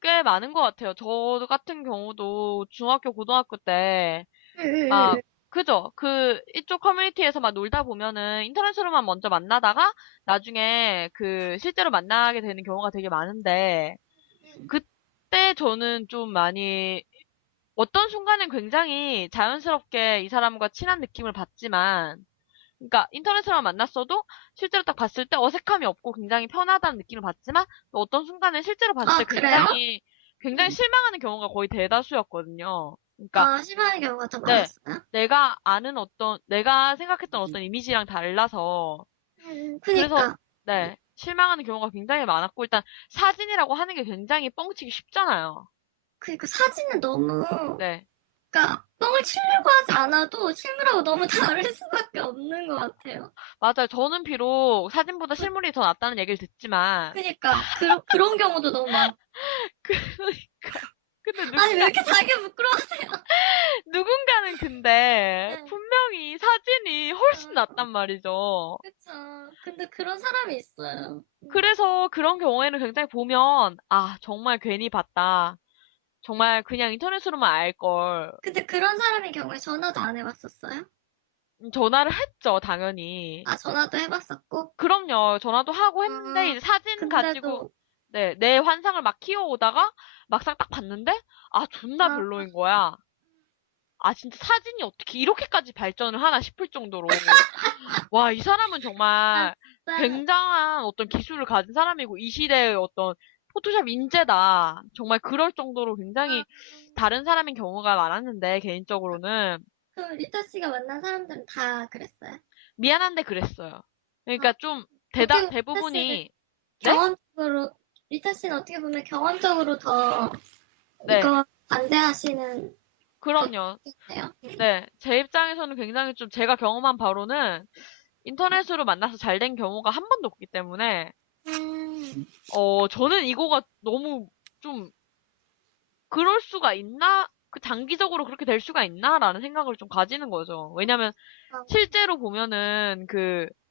꽤 많은 것 같아요. 저 같은 경우도 중학교, 고등학교 때, 응, 응, 막, 응, 그죠? 이쪽 커뮤니티에서 막 놀다 보면은 인터넷으로만 먼저 만나다가 나중에 실제로 만나게 되는 경우가 되게 많은데, 응. 그때 저는 좀 많이, 어떤 순간은 굉장히 자연스럽게 이 사람과 친한 느낌을 받지만, 그러니까 인터넷으로만 만났어도 실제로 딱 봤을 때 어색함이 없고 굉장히 편하다는 느낌을 받지만 또 어떤 순간에 실제로 봤을 때 아, 그래요? 굉장히 응. 실망하는 경우가 거의 대다수였거든요. 그러니까 아, 심한 경우가 더 네, 많았어요? 내가 생각했던 어떤 이미지랑 달라서 그래서 그니까. 네, 실망하는 경우가 굉장히 많았고 일단 사진이라고 하는 게 굉장히 뻥치기 쉽잖아요. 그니까 사진은 너무, 네. 그니까 뻥을 치려고 하지 않아도 실물하고 너무 다를 수밖에 없는 것 같아요. 맞아요. 저는 비록 사진보다 실물이 더 낫다는 얘기를 듣지만 그니까, 그런 경우도 너무 많고. 그러니까 근데 아니, 왜 이렇게 자기 부끄러워하세요? 누군가는 근데 네. 분명히 사진이 훨씬 어, 낫단 말이죠. 그쵸. 근데 그런 사람이 있어요. 그래서 그런 경우에는 굉장히 보면, 아, 정말 괜히 봤다. 정말 그냥 인터넷으로만 알 걸. 근데 그런 사람의 경우에 전화도 안 해봤었어요? 전화를 했죠, 당연히. 아, 전화도 해봤었고. 그럼요, 전화도 하고 했는데, 아, 이제 사진 가지고, 근데도, 네, 내 환상을 막 키워오다가, 막상 딱 봤는데, 아, 존나 아, 별로인 거야. 아, 진짜 사진이 어떻게 이렇게까지 발전을 하나 싶을 정도로. 와, 이 사람은 아, 정말 진짜, 굉장한 어떤 기술을 가진 사람이고, 이 시대의 어떤 포토샵 인재다. 정말 그럴 정도로 아, 굉장히 다른 사람인 경우가 많았는데, 개인적으로는. 그럼 리타 씨가 만난 사람들은 다 그랬어요? 미안한데 그랬어요. 아, 그러니까 좀 어떻게 보면 리타 씨는 대부분이, 네? 경험적으로, 리타 씨는 어떻게 보면 경험적으로 더 네, 이거 반대하시는 그럼요. 거겠네요. 네, 제 입장에서는 굉장히 좀 제가 경험한 바로는 인터넷으로 만나서 잘 된 경우가 한 번도 없기 때문에, 음, 저는 이거가 너무 좀 그럴 수가 있나? 그 장기적으로 그렇게 될 수가 있나라는 생각을 좀 가지는 거죠. 왜냐면 실제로 보면은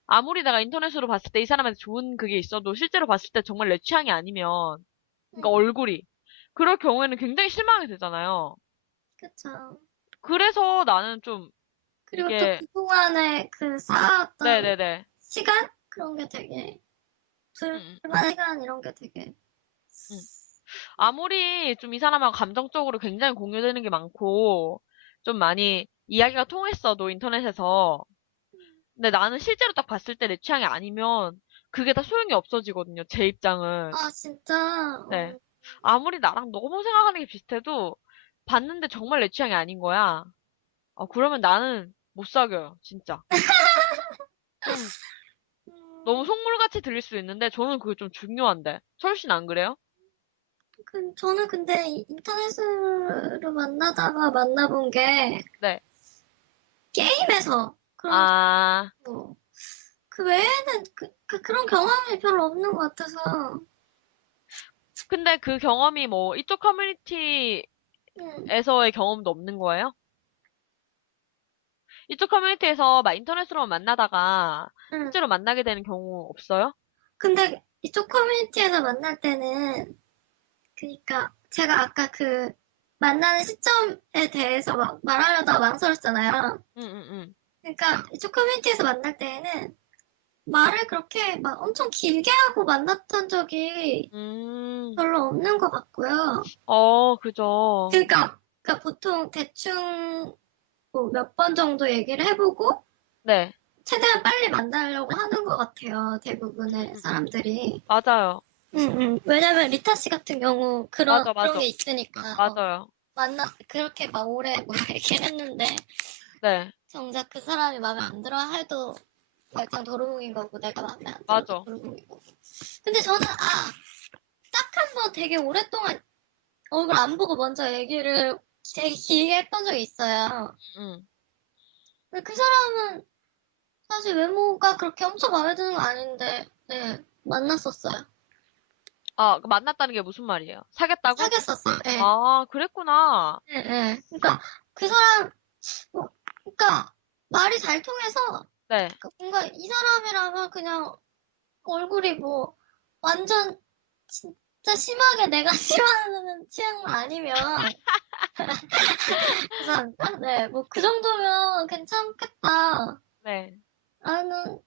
아무리 내가 인터넷으로 봤을 때 이 사람한테 좋은 그게 있어도 실제로 봤을 때 정말 내 취향이 아니면 그러니까 얼굴이 그럴 경우에는 굉장히 실망이 되잖아요. 그쵸. 그래서 나는 좀 그리고 또 이게 그동안에 쌓아왔던 네네네. 시간? 그런 게 되게, 음, 불만의 시간 이런 게 되게, 음. 아무리 좀 이 사람하고 감정적으로 굉장히 공유되는 게 많고 좀 많이 이야기가 통했어도 인터넷에서 근데 나는 실제로 딱 봤을 때 내 취향이 아니면 그게 다 소용이 없어지거든요. 제 입장은. 아, 진짜, 네. 아무리 나랑 너무 생각하는 게 비슷해도 봤는데 정말 내 취향이 아닌 거야. 그러면 나는 못 사귀어요. 진짜. 좀 너무 음, 속물같이 들릴 수 있는데 저는 그게 좀 중요한데. 철씨는 안 그래요? 저는 근데 인터넷으로 만나다가 만나본 게 네. 게임에서 그런 아, 거, 그 외에는 그런 경험이 별로 없는 것 같아서, 근데 그 경험이 뭐 이쪽 커뮤니티에서의 음, 경험도 없는 거예요? 이쪽 커뮤니티에서 막 인터넷으로 만나다가 음. 실제로 만나게 되는 경우 없어요? 근데 이쪽 커뮤니티에서 만날 때는, 그니까 제가 아까 만나는 시점에 대해서 막 말하려다가 망설였잖아요. 응, 응, 응. 그러니까 이쪽 커뮤니티에서 만날 때에는 말을 그렇게 막 엄청 길게 하고 만났던 적이 음, 별로 없는 것 같고요. 그죠. 그러니까 보통 대충 뭐 몇 번 정도 얘기를 해보고 네. 최대한 빨리 만나려고 하는 것 같아요. 대부분의 음, 사람들이. 맞아요. 왜냐면 리타 씨 같은 경우 맞아, 그런 맞아. 게 있으니까. 맞아요. 그렇게 막 오래 뭐 얘기를 했는데 네, 정작 그 사람이 마음에 안 들어 해도 말짱 도루묵인 거고 내가 마음에 안 들어도 맞아. 도루묵인 거고. 근데 저는 딱 한 번 되게 오랫동안 얼굴 안 보고 먼저 얘기를 되게 길게 했던 적이 있어요. 응. 근데 그 사람은 사실 외모가 그렇게 엄청 마음에 드는 거 아닌데, 네, 만났었어요. 그 만났다는 게 무슨 말이에요? 사귀었다고? 사귀었었어요. 네, 아, 그랬구나. 네, 네. 그러니까 그 사람, 그러니까 말이 잘 통해서 네. 뭔가 이 사람이라면 그냥 얼굴이 뭐 완전 진짜 심하게 내가 싫어하는 취향만 아니면 그래서 네, 뭐 그 정도면 괜찮겠다. 네. 라는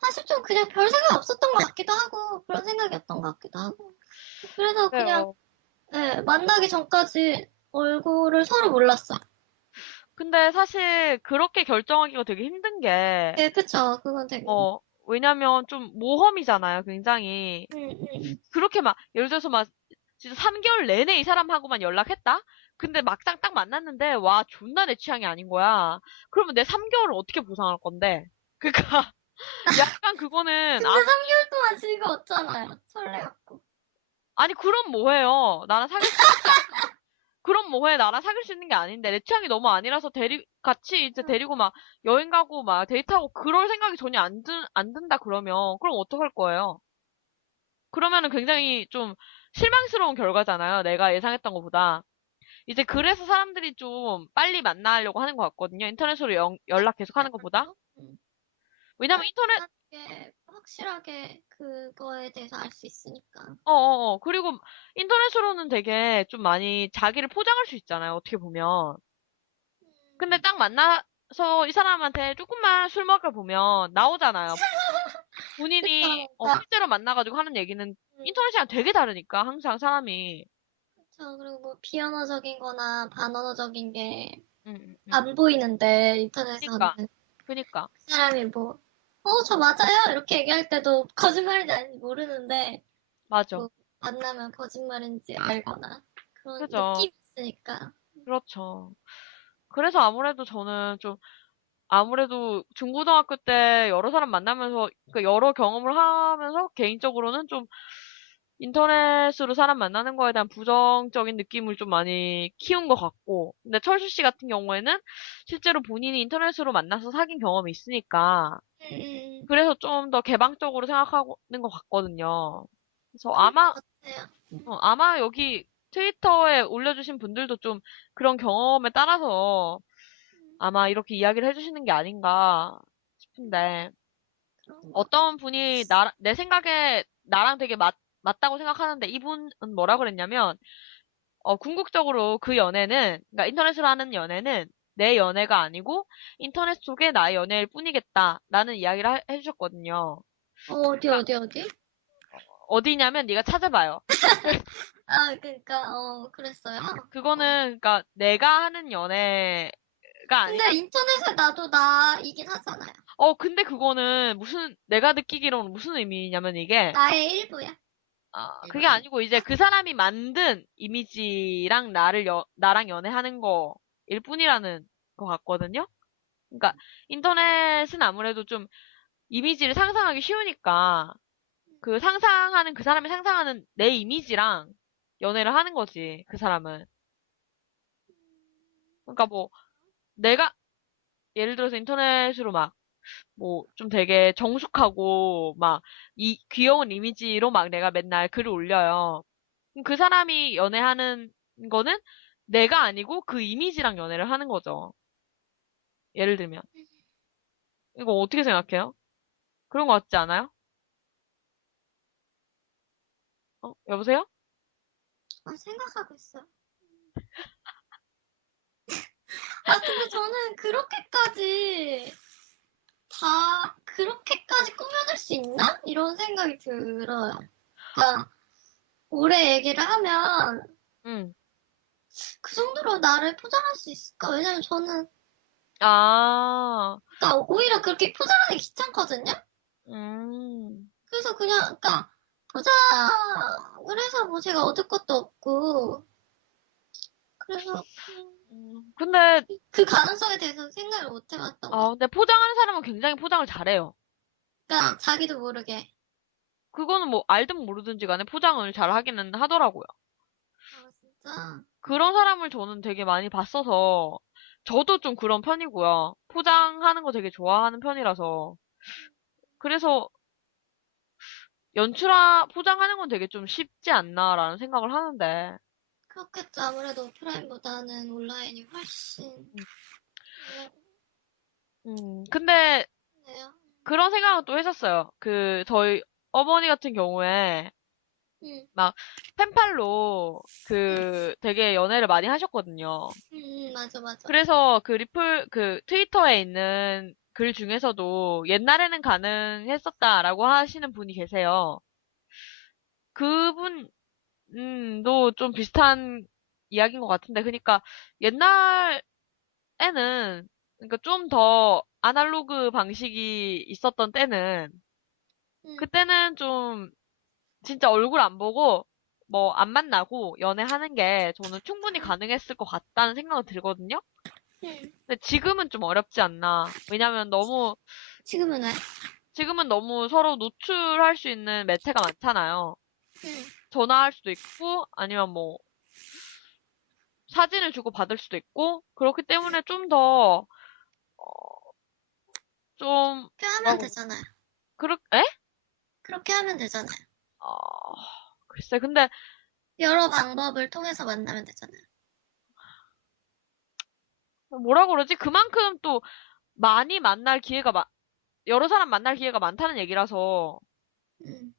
사실 좀 그냥 별 생각 없었던 것 같기도 하고 그런 생각이었던 것 같기도 하고 그래서 그냥 그래요. 네, 만나기 전까지 얼굴을 서로 몰랐어요. 근데 사실 그렇게 결정하기가 되게 힘든 게, 네, 그쵸. 그건 되게 왜냐면 좀 모험이잖아요, 굉장히. 그렇게 막, 예를 들어서 막, 진짜 3개월 내내 이 사람하고만 연락했다? 근데 막상 딱 만났는데, 와, 존나 내 취향이 아닌 거야. 그러면 내 3개월을 어떻게 보상할 건데? 그니까, 약간 그거는, 근데 3개월 동안 즐거웠잖아요. 설레갖고. 아니, 그럼 뭐해요? 나랑 사귈 수 있는 게, 그럼 뭐해? 나랑 사귈 수 있는 게 아닌데, 내 취향이 너무 아니라서 같이 이제 응. 데리고 막, 여행 가고 막, 데이트하고, 그럴 생각이 전혀 안 든다 그러면, 그럼 어떡할 거예요? 그러면은 굉장히 좀 실망스러운 결과잖아요. 내가 예상했던 것보다. 이제 그래서 사람들이 좀 빨리 만나려고 하는 것 같거든요. 인터넷으로 연락 계속 하는 것보다. 응. 왜냐면 빨리 인터넷, 만나는 게 확실하게 그거에 대해서 알 수 있으니까. 그리고 인터넷으로는 되게 좀 많이 자기를 포장할 수 있잖아요. 어떻게 보면. 근데 음, 딱 만나서 이 사람한테 조금만 술 먹여 보면 나오잖아요. 본인이 그쵸. 그러니까, 실제로 만나가지고 하는 얘기는 음, 인터넷이랑 되게 다르니까 항상 사람이. 그쵸. 그리고 뭐 비언어적인 거나 반언어적인 게 응, 응, 응. 안 보이는데, 인터넷에서는 그니까, 그니까, 그 사람이 뭐, 저 맞아요? 이렇게 얘기할 때도 거짓말인지 아닌지 모르는데, 맞아. 뭐, 만나면 거짓말인지 알거나, 그런 그죠. 느낌이 있으니까. 그렇죠. 그래서 아무래도 저는 좀 아무래도 중고등학교 때 여러 사람 만나면서, 그 여러 경험을 하면서 개인적으로는 좀 인터넷으로 사람 만나는 거에 대한 부정적인 느낌을 좀 많이 키운 것 같고, 근데 철수 씨 같은 경우에는 실제로 본인이 인터넷으로 만나서 사귄 경험이 있으니까, 그래서 좀 더 개방적으로 생각하는 것 같거든요. 그래서 그럴 것 같아요. 아마 여기 트위터에 올려주신 분들도 좀 그런 경험에 따라서 아마 이렇게 이야기를 해주시는 게 아닌가 싶은데, 그런 것 같아요. 어떤 분이 내 생각에 나랑 되게 맞다고 생각하는데, 이분은 뭐라 그랬냐면, 궁극적으로 그 연애는, 그러니까 인터넷으로 하는 연애는 내 연애가 아니고 인터넷 속의 나의 연애일 뿐이겠다라는 이야기를 해주셨거든요. 어디, 어디, 어디? 어디냐면 네가 찾아봐요. 아, 그러니까, 그랬어요. 그거는 그러니까 내가 하는 연애가 아니라, 근데 인터넷에 나도 나이긴 하잖아요. 근데 그거는 무슨, 내가 느끼기로는 무슨 의미냐면 이게, 나의 일부야. 그게 아니고 이제 그 사람이 만든 이미지랑 나랑 연애하는 거일 뿐이라는 것 같거든요. 그러니까 인터넷은 아무래도 좀 이미지를 상상하기 쉬우니까 그 상상하는, 그 사람이 상상하는 내 이미지랑 연애를 하는 거지, 그 사람은. 그러니까 뭐 내가 예를 들어서 인터넷으로 막 뭐 좀 되게 정숙하고 막 이 귀여운 이미지로 막 내가 맨날 글을 올려요. 그럼 그 사람이 연애하는 거는 내가 아니고 그 이미지랑 연애를 하는 거죠. 예를 들면. 이거 어떻게 생각해요? 그런 거 같지 않아요? 여보세요? 생각하고 있어. 아, 근데 저는 그렇게까지 꾸며낼 수 있나? 이런 생각이 들어요. 그러니까, 오래 얘기를 하면, 응. 그 정도로 나를 포장할 수 있을까? 왜냐면 저는, 아, 그러니까 오히려 그렇게 포장하기 귀찮거든요? 음, 그래서 그냥, 그러니까, 포장을 해서 뭐 제가 얻을 것도 없고, 그래서 근데, 그 가능성에 대해서 생각을 못 해봤던 것 같아요. 근데 포장하는 사람은 굉장히 포장을 잘해요. 그러니까 자기도 모르게. 그거는 뭐 알든 모르든지 간에 포장을 잘 하기는 하더라고요. 아, 진짜? 그런 사람을 저는 되게 많이 봤어서, 저도 좀 그런 편이고요. 포장하는 거 되게 좋아하는 편이라서. 그래서 포장하는 건 되게 좀 쉽지 않나라는 생각을 하는데, 그렇겠죠. 아무래도 오프라인보다는 온라인이 훨씬 음, 근데 네요. 그런 생각은 또 했었어요. 저희 어머니 같은 경우에 음, 막 펜팔로 음, 되게 연애를 많이 하셨거든요. 맞아, 맞아. 그래서 트위터에 있는 글 중에서도 옛날에는 가능했었다라고 하시는 분이 계세요. 그분도 좀 비슷한 이야기인 것 같은데, 그러니까 옛날에는, 그러니까 좀 더 아날로그 방식이 있었던 때는, 음, 그때는 좀 진짜 얼굴 안 보고 뭐 안 만나고 연애하는 게 저는 충분히 음, 가능했을 것 같다는 생각은 들거든요. 음. 근데 지금은 좀 어렵지 않나. 왜냐면 지금은 왜? 지금은 너무 서로 노출할 수 있는 매체가 많잖아요. 음, 전화할 수도 있고, 아니면 뭐, 사진을 주고 받을 수도 있고, 그렇기 때문에 좀, 그렇게 하면 뭐라고, 되잖아요. 에? 그렇게 하면 되잖아요. 어, 글쎄, 근데, 여러 방법을 통해서 만나면 되잖아요. 뭐라 그러지? 그만큼 또 많이 여러 사람 만날 기회가 많다는 얘기라서, 음,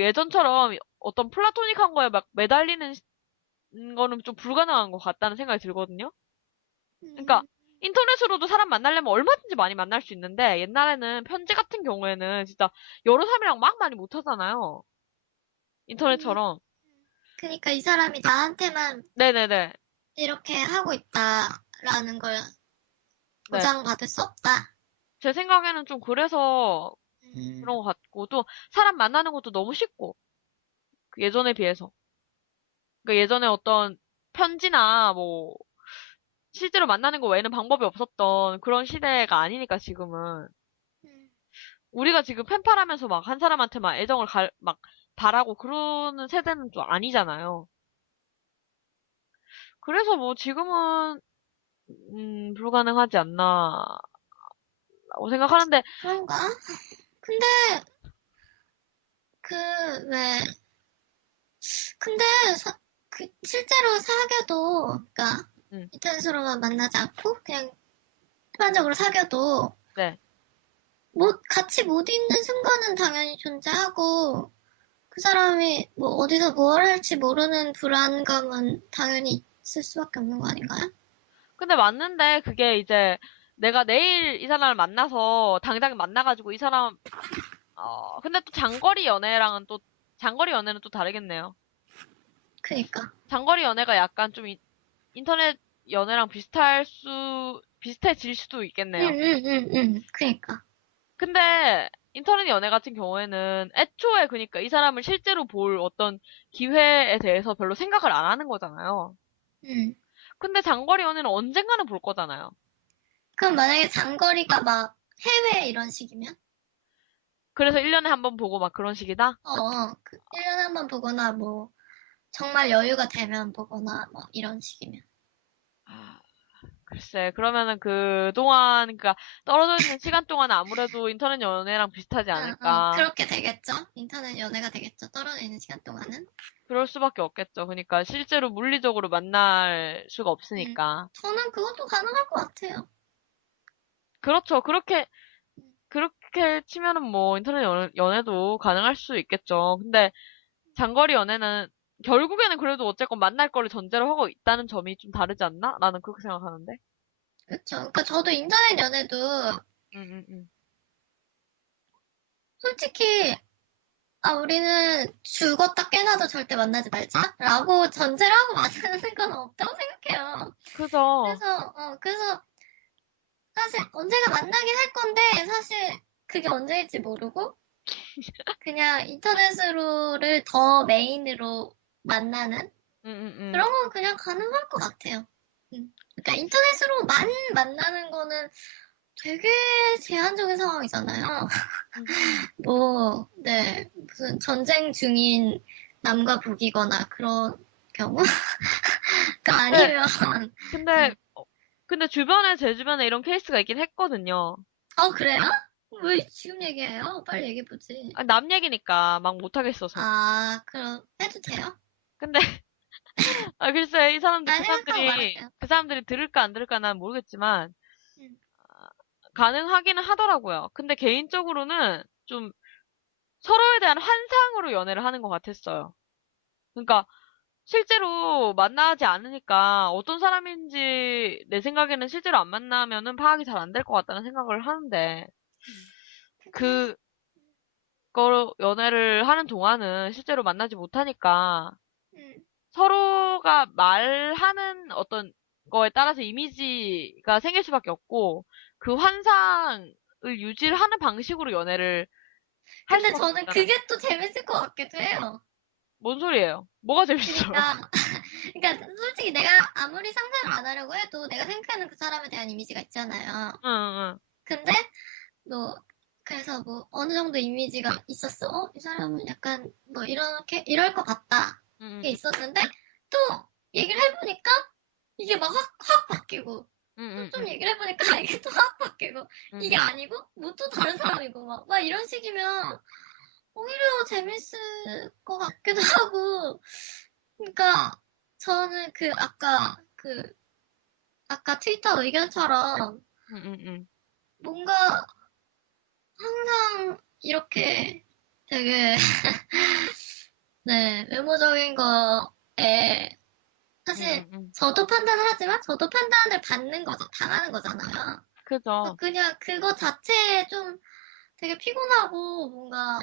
예전처럼 어떤 플라토닉한 거에 막 매달리는 거는 좀 불가능한 것 같다는 생각이 들거든요. 그러니까 음, 인터넷으로도 사람 만나려면 얼마든지 많이 만날 수 있는데 옛날에는 편지 같은 경우에는 진짜 여러 사람이랑 막 많이 못 하잖아요. 음. 인터넷처럼. 그러니까 이 사람이 나한테만 네네네. 이렇게 하고 있다라는 걸 네. 보장받을 수 없다. 제 생각에는 좀 그래서 그런 음, 것 같고 또 사람 만나는 것도 너무 쉽고 그 예전에 비해서. 그러니까 예전에 어떤 편지나 뭐 실제로 만나는 거 외에는 방법이 없었던 그런 시대가 아니니까 지금은. 음, 우리가 지금 펜팔하면서 막 한 사람한테 막 애정을 막 바라고 그러는 세대는 좀 아니잖아요. 그래서 뭐 지금은 불가능하지 않나라고 생각하는데. 그런가? 근데, 그, 왜, 근데, 실제로 사귀어도, 그니까, 음, 인터넷으로만 만나지 않고, 그냥, 일반적으로 사귀어도, 네. 같이 못 있는 순간은 당연히 존재하고, 그 사람이 뭐 어디서 뭘 할지 모르는 불안감은 당연히 있을 수밖에 없는 거 아닌가요? 근데 맞는데 그게 이제 내가 내일 이 사람을 만나서 당장 만나가지고 이 사람 근데 또 장거리 연애는 또 다르겠네요. 그니까. 장거리 연애가 약간 좀 인터넷 연애랑 비슷해질 수도 응, 있겠네요. 응, 응, 응. 그니까. 근데 인터넷 연애 같은 경우에는 애초에 그러니까 이 사람을 실제로 볼 어떤 기회에 대해서 별로 생각을 안 하는 거잖아요. 응. 근데 장거리 연애는 언젠가는 볼 거잖아요. 그럼 만약에 장거리가 막 해외 이런 식이면? 그래서 1년에 한 번 보고 막 그런 식이다? 1년에 한 번 보거나 뭐, 정말 여유가 되면 보거나 뭐 이런 식이면. 아, 글쎄, 그러면은 그동안, 그러니까 떨어져 있는 시간 동안 아무래도 인터넷 연애랑 비슷하지 응, 응. 않을까. 그렇게 되겠죠? 인터넷 연애가 되겠죠? 떨어져 있는 시간 동안은. 그럴 수밖에 없겠죠. 그러니까 실제로 물리적으로 만날 수가 응. 없으니까. 저는 그것도 가능할 것 같아요. 그렇죠. 응. 그렇게 치면은 뭐 인터넷 연애도 가능할 수 있겠죠. 근데 장거리 연애는 결국에는 그래도 어쨌건 만날 거를 전제로 하고 있다는 점이 좀 다르지 않나? 나는 그렇게 생각하는데. 그쵸. 그러니까 저도 인터넷 연애도 응, 응, 응. 솔직히 우리는 죽었다 깨나도 절대 만나지 말자. 라고 전제를 하고 만나는 건 없다고 생각해요. 그죠. 그래서 사실 언제가 만나긴 할 건데, 사실 그게 언제일지 모르고, 그냥 인터넷으로를 더 메인으로 만나는? 응, 응, 응. 그런 건 그냥 가능할 것 같아요. 그러니까 인터넷으로만 만나는 거는 되게 제한적인 상황이잖아요. 응, 응. 네, 무슨 전쟁 중인 남과 북이거나 그런 경우가 네, 아니면, 근데 네. 제 주변에 이런 케이스가 있긴 했거든요. 그래요? 왜 지금 얘기해요? 빨리 얘기해보지. 아, 남 얘기니까 막 못하겠어서. 그럼 해도 돼요? 근데, 글쎄, 생각하고 말할게요. 그 사람들이 들을까 안 들을까 난 모르겠지만, 음, 가능하기는 하더라고요. 근데 개인적으로는 좀 서로에 대한 환상으로 연애를 하는 것 같았어요. 그러니까, 실제로 만나지 않으니까 어떤 사람인지 내 생각에는 실제로 안 만나면은 파악이 잘 안 될 것 같다는 생각을 하는데, 그게, 그거 연애를 하는 동안은 실제로 만나지 못하니까 음, 서로가 말하는 어떤 거에 따라서 이미지가 생길 수밖에 없고 그 환상을 유지하는 방식으로 연애를 할 근데 수밖에 저는 없잖아요. 그게 또 재밌을 것 같기도 해요. 뭔 소리예요? 뭐가 재밌어요? 그러니까, 그러니까 솔직히 내가 아무리 상상을 안 하려고 해도 내가 생각하는 그 사람에 대한 이미지가 있잖아요. 응, 응, 근데 뭐 그래서 뭐 어느 정도 이미지가 있었어. 이 사람은 약간 뭐 이렇게 이럴 것 같다. 응, 게 응, 있었는데 또 얘기를 해보니까 이게 막 확 바뀌고 응, 또 응, 좀 응, 얘기를 해보니까 이게 또 확 바뀌고 응, 이게 응. 아니고 뭐 또 다른 사람이고 막 이런 식이면 오히려 재밌을 것 같기도 하고 그러니까 저는 아까 트위터 의견처럼 응, 응, 응. 뭔가 항상 이렇게 되게 네, 외모적인 거에 응, 사실 응, 응. 저도 판단을 하지만 저도 판단을 받는 거죠. 당하는 거잖아요. 그래서 그죠. 그냥 그거 자체에 좀 되게 피곤하고 뭔가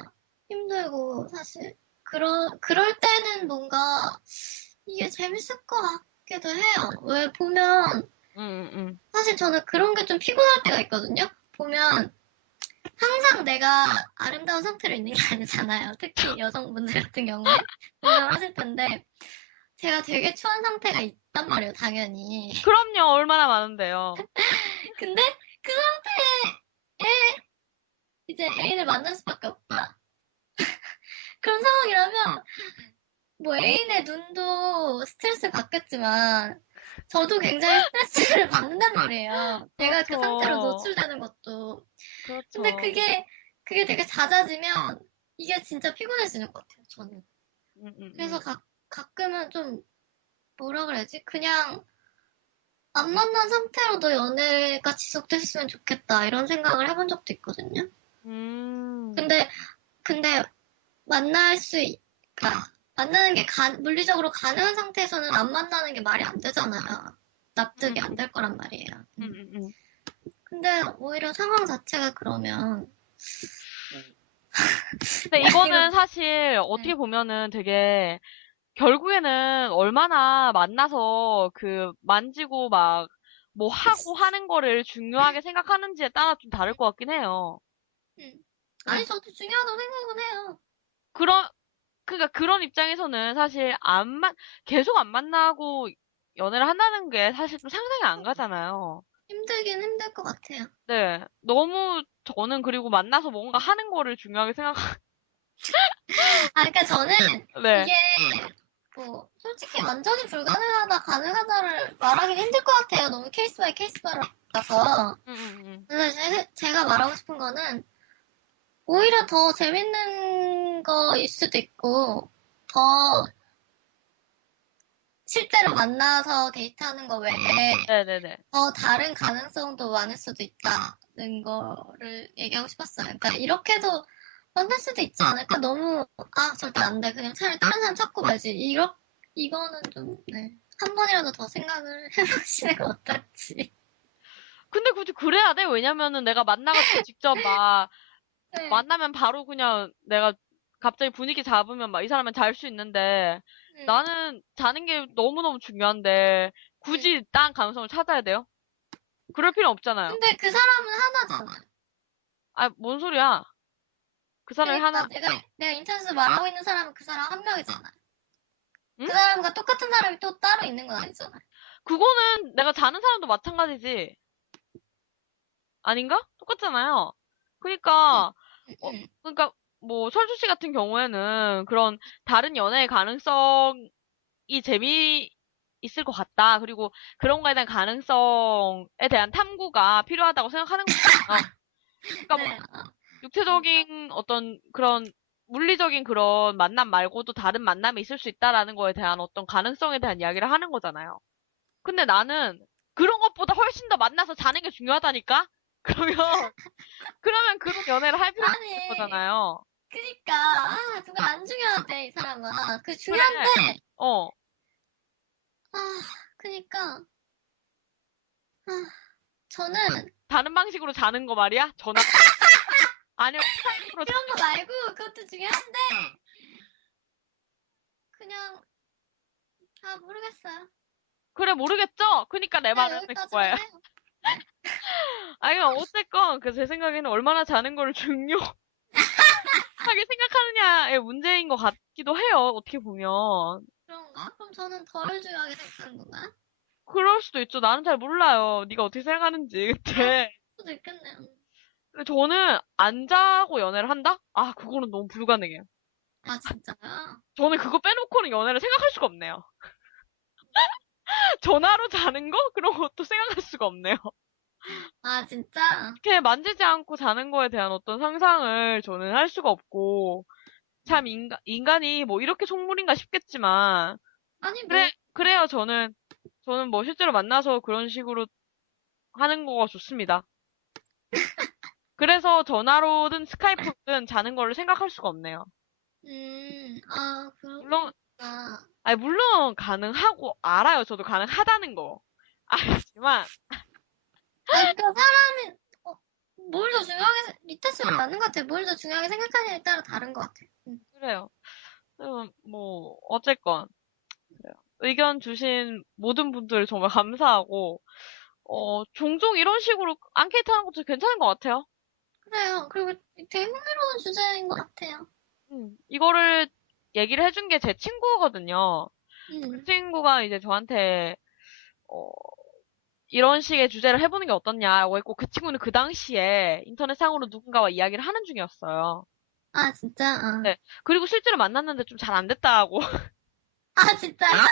힘들고 사실 그럴 때는 뭔가 이게 재밌을 것 같기도 해요. 왜 보면 응, 응, 응. 사실 저는 그런 게 좀 피곤할 때가 있거든요. 보면 항상 내가 아름다운 상태로 있는 게 아니잖아요. 특히 여성분들 같은 경우에 공감하실 텐데 제가 되게 추한 상태가 있단 말이에요, 당연히. 그럼요, 얼마나 많은데요. 근데 그 상태에 이제 애인을 만날 수밖에 없다. 그런 상황이라면 뭐 애인의 눈도 스트레스 받겠지만 저도 굉장히 스트레스를 받는단 말이에요. 내가 그 상태로 그렇죠. 노출되는 것도. 근데 그렇죠. 그게 되게 잦아지면 이게 진짜 피곤해지는 것 같아요, 저는. 음, 음, 그래서 음. 가끔은 좀 뭐라 그래야지? 그냥 안 만난 상태로도 연애가 지속됐으면 좋겠다 이런 생각을 해본 적도 있거든요. 음, 근데 근데 만날 수, 그러니까 만나는 게 물리적으로 가능한 상태에서는 안 만나는 게 말이 안 되잖아요. 납득이 안 음, 될 거란 말이에요. 음, 음, 음. 근데 오히려 상황 자체가 그러면 근데 이거 이거는 사실 네. 어떻게 보면은 되게 결국에는 얼마나 만나서 그 만지고 막 뭐 하고 하는 거를 중요하게 생각하는지에 따라 좀 다를 것 같긴 해요. 음. 음, 아니 저도 중요하다고 생각은 해요. 그런, 그러니까 그런 입장에서는 사실 계속 안 만나고 연애를 한다는 게 사실 좀 상상이 안 가잖아요. 힘들긴 힘들 것 같아요. 네. 너무 저는 그리고 만나서 뭔가 하는 거를 중요하게 아 그러니까 저는 네. 이게 뭐 솔직히 완전히 불가능하다 가능하다를 말하기는 힘들 것 같아요. 너무 케이스 바이 케이스라서. 음, 음, 음. 근데 제가 말하고 싶은 거는 오히려 더 재밌는 거일 수도 있고, 더 실제로 만나서 데이트하는 거 외에 네네네. 더 다른 가능성도 많을 수도 있다는 거를 얘기하고 싶었어요. 그러니까 이렇게도 만날 수도 있지 않을까? 너무, 절대 안 돼. 그냥 차라리 다른 사람 찾고 말지. 이거는 좀, 네. 한 번이라도 더 생각을 해보시는 거 어떨지. 근데 굳이 그래야 돼? 왜냐면은 내가 만나가지고 직접 막 네. 만나면 바로 그냥 내가 갑자기 분위기 잡으면 막 이 사람은 잘 수 있는데 응, 나는 자는 게 너무너무 중요한데 응. 굳이 딴 가능성을 찾아야 돼요? 그럴 필요 없잖아요. 근데 그 사람은 하나잖아. 아, 뭔 소리야? 그 사람이 그러니까 하나, 내가 인터넷에서 말하고 있는 사람은 그 사람 한 명이잖아. 응? 그 사람과 똑같은 사람이 또 따로 있는 건 아니잖아요. 그거는 내가 자는 사람도 마찬가지지. 아닌가? 똑같잖아요. 응, 그러니까, 응, 어, 응. 그러니까 뭐 설주 씨 같은 경우에는 그런 다른 연애의 가능성이 재미있을 것 같다. 그리고 그런 거에 대한 가능성에 대한 탐구가 필요하다고 생각하는 거잖아요. 그러니까 뭐 네. 육체적인 어떤 그런 물리적인 그런 만남 말고도 다른 만남이 있을 수 있다라는 거에 대한 어떤 가능성에 대한 이야기를 하는 거잖아요. 근데 나는 그런 것보다 훨씬 더 만나서 자는 게 중요하다니까? 그러면, 그러면 그런 연애를 할 필요가 없는 아니, 거잖아요. 그니까, 그거 안 중요한데, 이 사람은. 그 그래. 중요한데, 어. 아, 그니까, 아, 저는 다른 방식으로 자는 거 말이야? 전화, 아니면 스카이프로 그런 자는 거 말고, 그것도 중요한데, 그냥, 모르겠어요. 그래, 모르겠죠? 그니까 내 그냥 말은 그거예요. 여기까지만 해요. 네. 아니면 어쨌건, 그 제 생각에는 얼마나 자는 걸 중요하게 생각하느냐의 문제인 것 같기도 해요. 어떻게 보면. 그런가? 그럼 저는 덜 중요하게 생각하는 건가요? 그럴 수도 있죠. 나는 잘 몰라요. 네가 어떻게 생각하는지. 그럴 근데, 수도 있겠네요. 근데 저는 안 자고 연애를 한다? 아, 그거는 너무 불가능해요. 진짜요? 저는 그거 빼놓고는 연애를 생각할 수가 없네요. 전화로 자는 거? 그런 것도 생각할 수가 없네요. 진짜? 이렇게 만지지 않고 자는 거에 대한 어떤 상상을 저는 할 수가 없고, 참 인간이 뭐 이렇게 속물인가 싶겠지만, 아니, 그래, 뭐, 그래요, 저는 뭐 실제로 만나서 그런 식으로 하는 거가 좋습니다. 그래서 전화로든 스카이프든 자는 거를 생각할 수가 없네요. 물론, 그렇구나. 아니, 물론 가능하고, 알아요. 저도 가능하다는 거. 알지만, 그러니까 사람이, 뭘 더 중요하게, 리테스는 맞는 것 같아요. 뭘 더 중요하게 생각하느냐에 따라 다른 것 같아요. 그래요. 뭐, 어쨌건. 그래요. 의견 주신 모든 분들 정말 감사하고, 종종 이런 식으로 앙케이트 하는 것도 괜찮은 것 같아요. 그래요. 그리고 되게 흥미로운 주제인 것 같아요. 이거를 얘기를 해준 게 제 친구거든요. 그 음. 친구가 이제 저한테, 어, 이런 식의 주제를 해보는 게 어떻냐고 했고, 그 친구는 그 당시에 인터넷상으로 누군가와 이야기를 하는 중이었어요. 아, 진짜? 네. 그리고 실제로 만났는데 좀 잘 안 됐다고. 아, 진짜요?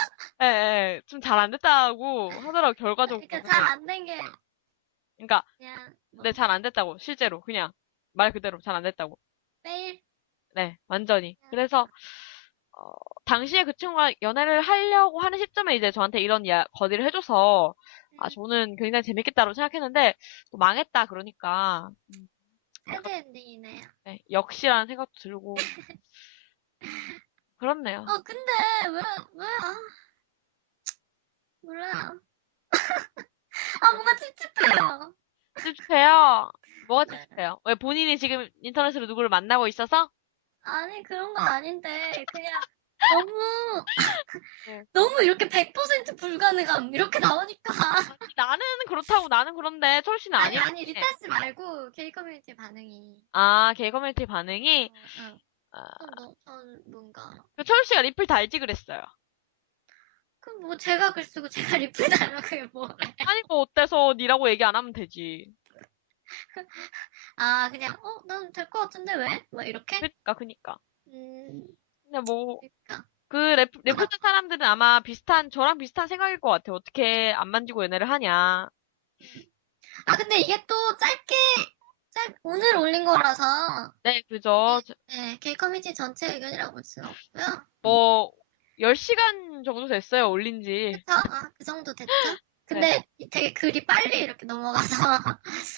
예, 예, 좀 잘 안 됐다고 하더라고, 그러니까 잘 결과적으로. 안 된 게 그러니까, 그냥 뭐 네, 잘 안 됐다고, 실제로. 그냥, 말 그대로 잘 안 됐다고. 매일 네, 완전히. 그냥 그래서, 어, 당시에 그 친구가 연애를 하려고 하는 시점에 이제 저한테 이런 거지를 해줘서, 아, 음, 저는 굉장히 재밌겠다고 생각했는데, 또 망했다, 그러니까, 새드 엔딩이네요. 네, 역시라는 생각도 들고, 그렇네요. 근데 왜, 몰라요. 뭔가 찝찝해요. 찝찝해요. 뭐가 네. 찝찝해요? 왜 본인이 지금 인터넷으로 누구를 만나고 있어서? 아니, 그런 건 아닌데, 그냥 너무, 네. 너무 이렇게 100% 불가능함, 이렇게 나오니까. 나는 그렇다고 나는 그런데 철씨는 아니, 아니래. 아니, 리타 씨 말고, 게이 커뮤니티 반응이. 아, 개 커뮤니티 반응이 응. 아, 전 뭔가. 그 철씨가 리플 달지 그랬어요. 그럼 뭐 제가 글 쓰고 제가 리플 달면 그게 뭐래. 아니 뭐 어때서 니라고 얘기 안 하면 되지. 그냥, 난 될 것 같은데 왜? 뭐 이렇게? 그니까. 음, 근데 뭐 그니까. 그 레프트 사람들은 아마 저랑 비슷한 생각일 것 같아요. 어떻게 안 만지고 연애를 하냐. 음. 근데 이게 또 오늘 올린 거라서, 네, 이게, 그죠. 네, 게이 커뮤니티 전체 의견이라고 볼 수는 없고요. 뭐 10시간 정도 됐어요, 올린 지. 그쵸? 그 정도 됐죠? 네, 근데 되게 글이 빨리 이렇게 넘어가서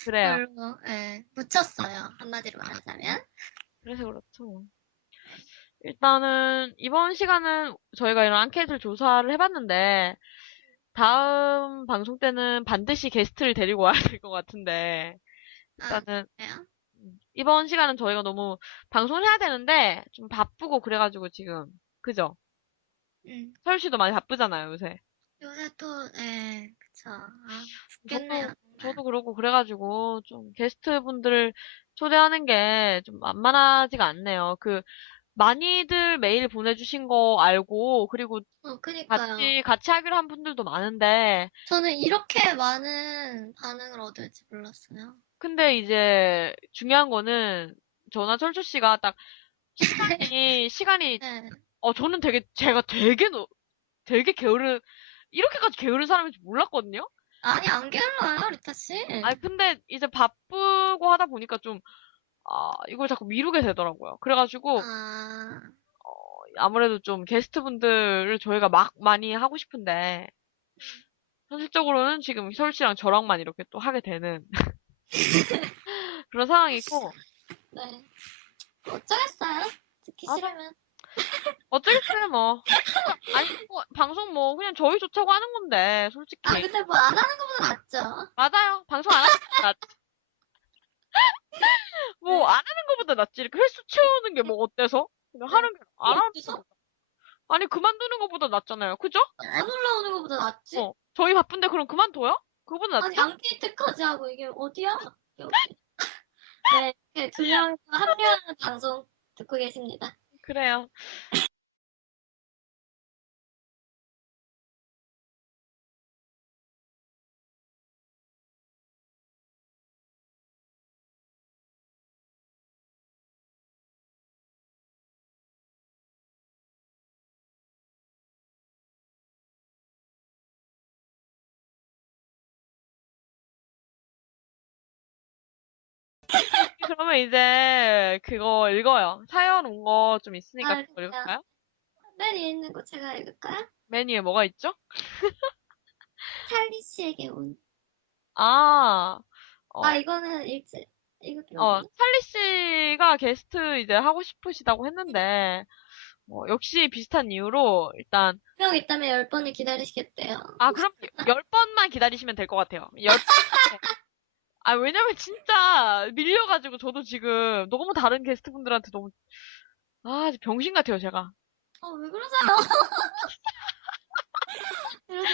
그래요. 별로, 예, 묻혔어요. 한마디로 말하자면. 그래서 그렇죠. 네. 일단은 이번 시간은 저희가 이런 앙케이트를 조사를 해봤는데 다음 방송 때는 반드시 게스트를 데리고 와야 될 것 같은데 일단은 그래요? 이번 시간은 저희가 너무 방송을 해야 되는데 좀 바쁘고 그래가지고 지금 그죠? 음. 서울 씨도 많이 바쁘잖아요, 요새. 요새 또, 예, 그쵸. 저도 죽겠네요, 정말. 저도 그러고 그래가지고 좀 게스트 분들을 초대하는 게 좀 만만하지가 않네요. 그 많이들 메일 보내주신 거 알고 그리고 그니까요. 같이 하기로 한 분들도 많은데 저는 이렇게 많은 반응을 얻을지 몰랐어요. 근데 이제 중요한 거는 저나 철수 씨가 딱 시간이 네. 저는 제가 되게 이렇게까지 게으른 사람인 줄 몰랐거든요? 아니, 안 게을러요, 리타 씨. 아니, 근데 이제 바쁘고 하다 보니까 좀, 이걸 자꾸 미루게 되더라고요. 그래가지고, 아, 아무래도 좀 게스트분들을 저희가 막 많이 하고 싶은데, 현실적으로는 지금 서울 씨랑 저랑만 이렇게 또 하게 되는 그런 상황이고, 네. 어쩌겠어요? 듣기 아, 싫으면. 어쩌겠어요, 뭐. 아니, 뭐, 방송 뭐, 그냥 저희 좋자고 하는 건데, 솔직히. 근데 뭐 안 하는 것보다 낫죠. 맞아요. 방송 안 하는 것보다 뭐, 네. 안 하는 것보다 낫지. 이렇게 횟수 채우는 게 뭐 어때서? 그냥 네. 안 하는 어디서? 것보다. 아니, 그만두는 것보다 낫잖아요. 그죠? 안 올라오는 것보다 낫지? 저희 바쁜데 그럼 그만둬요? 그거보다 아니, 낫죠? 안케이트까지 하고 이게 어디야? 여기. 네, 이렇게 두 명이서 합류하는 방송 듣고 계십니다. 그래요. 그러면 이제 그거 읽어요. 사연 온 거 좀 있으니까 그거 진짜. 읽을까요? 맨 위에 있는 거 제가 읽을까요? 메뉴에 뭐가 있죠? 찰리 씨에게 온. 아, 이거는 이것도 없네. 찰리 씨가 게스트 이제 하고 싶으시다고 했는데, 역시 비슷한 이유로 일단, 명 있다면 10번을 기다리시겠대요. 그럼 10번만 기다리시면 될 것 같아요. 왜냐면 진짜 밀려가지고 저도 지금 너무 다른 게스트분들한테 너무, 병신 같아요, 제가. 왜 그러세요? 이러지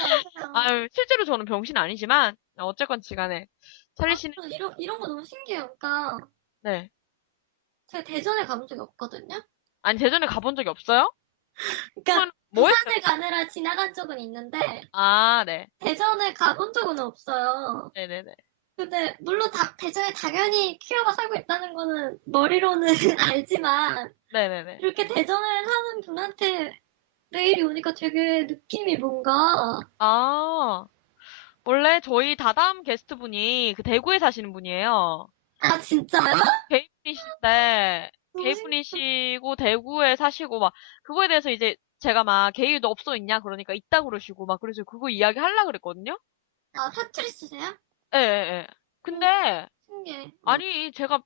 마세요. 실제로 저는 병신 아니지만, 어쨌건 지간에, 찰리 씨는, 이런 거 너무 신기해요. 그러니까, 네. 제가 대전에 가본 적이 없거든요? 아니, 대전에 가본 적이 없어요? 그러니까, 뭐 했어요? 부산에 가느라 지나간 적은 있는데, 아, 네. 대전에 가본 적은 없어요. 네네네. 근데, 물론 대전에 당연히 퀴어가 살고 있다는 거는 머리로는 알지만, 네네네. 이렇게 대전에 사는 분한테 메일이 오니까 되게 느낌이 뭔가, 아, 원래 저희 다다음 게스트분이 그 대구에 사시는 분이에요. 아, 진짜요? 개인분이신데, 너무 신기해. 개인분이시고, 대구에 사시고, 막, 그거에 대해서 이제 제가 막, 게이도 없어 있냐? 그러니까 있다 그러시고, 막, 그래서 그거 이야기 하려고 그랬거든요? 아, 사투리 쓰세요? 예, 예, 예. 오, 근데, 신기해. 아니, 제가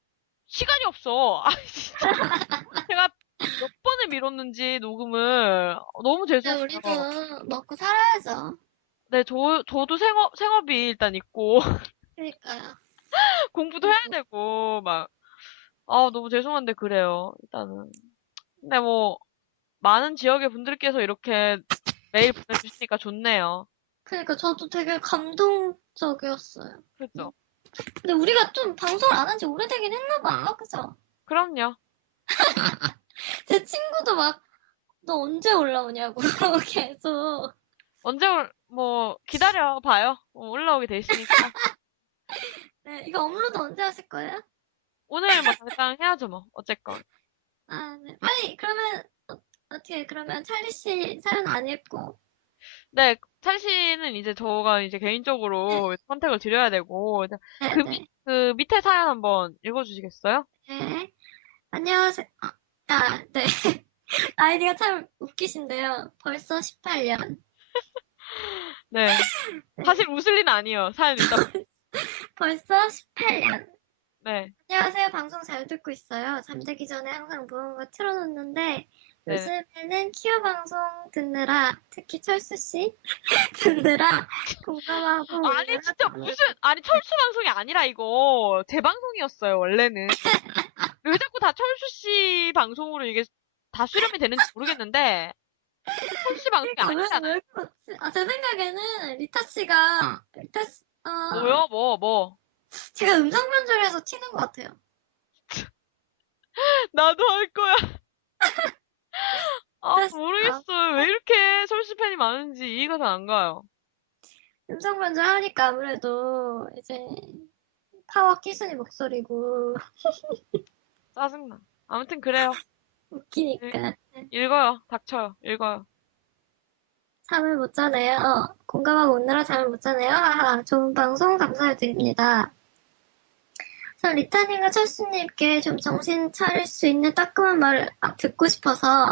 시간이 없어. 아, 진짜. 제가 몇 번을 미뤘는지, 녹음을. 너무 근데 죄송해요. 우리도 먹고 살아야죠. 네, 저도 생업이 일단 있고, 그러니까요. 공부도 해야 되고, 막, 아, 너무 죄송한데, 그래요. 일단은. 근데 뭐, 많은 지역의 분들께서 이렇게 메일 보내주시니까 좋네요. 그러니까 저도 되게 감동적이었어요. 그죠? 근데 우리가 좀 방송을 안 한 지 오래되긴 했나 봐요. 그죠? 그럼요. 제 친구도 막, 너 언제 올라오냐고 계속. 뭐, 기다려봐요. 올라오게 돼 있으니까. 네, 이거 업로드 언제 하실 거예요? 오늘 뭐, 당장 해야죠, 뭐. 어쨌건. 아, 네. 빨리, 그러면, 어떻게, 그러면 찰리 씨 사연 안 읽고. 네, 찰씨는 이제 저가 이제 네, 개인적으로 선택을 드려야 되고, 네, 네. 그 밑에 사연 한번 읽어주시겠어요? 네. 안녕하세요. 네. 아이디가 참 웃기신데요. 벌써 18년. 네. 네. 사실 웃을 일은 아니에요. 사연 읽다 보면. 벌써 18년. 네. 안녕하세요. 방송 잘 듣고 있어요. 잠들기 전에 항상 무언가 틀어놓는데 네. 요즘에는 퀴어 방송 듣느라 특히 철수 씨 듣느라 공감하고 아니, 울느라 진짜 잠을 무슨, 아니, 철수 방송이 아니라 이거, 제 방송이었어요, 원래는. 왜 자꾸 다 철수 씨 방송으로 이게 다 수렴이 되는지 모르겠는데, 철수 씨 방송이 그러니까 왜 아니잖아요. 그렇지? 아, 제 생각에는 리타 씨가 뭐요? 뭐. 제가 음성 변조해서 튀는 것 같아요. 나도 할 거야. 아, 리타 씨가 모르겠어요. 왜 이렇게 철수 팬이 많은지 이해가 잘 안 가요. 음성 변조하니까 아무래도 이제 파워 끼순이 목소리고 짜증나. 아무튼 그래요. 읽, 웃기니까 읽어요. 닥쳐요. 읽어요. 잠을 못 자네요. 공감하고 웃느라 잠을 못 자네요. 하하, 좋은 방송 감사드립니다. 전 리타님과 철수님께 좀 정신 차릴 수 있는 따끔한 말을 듣고 싶어서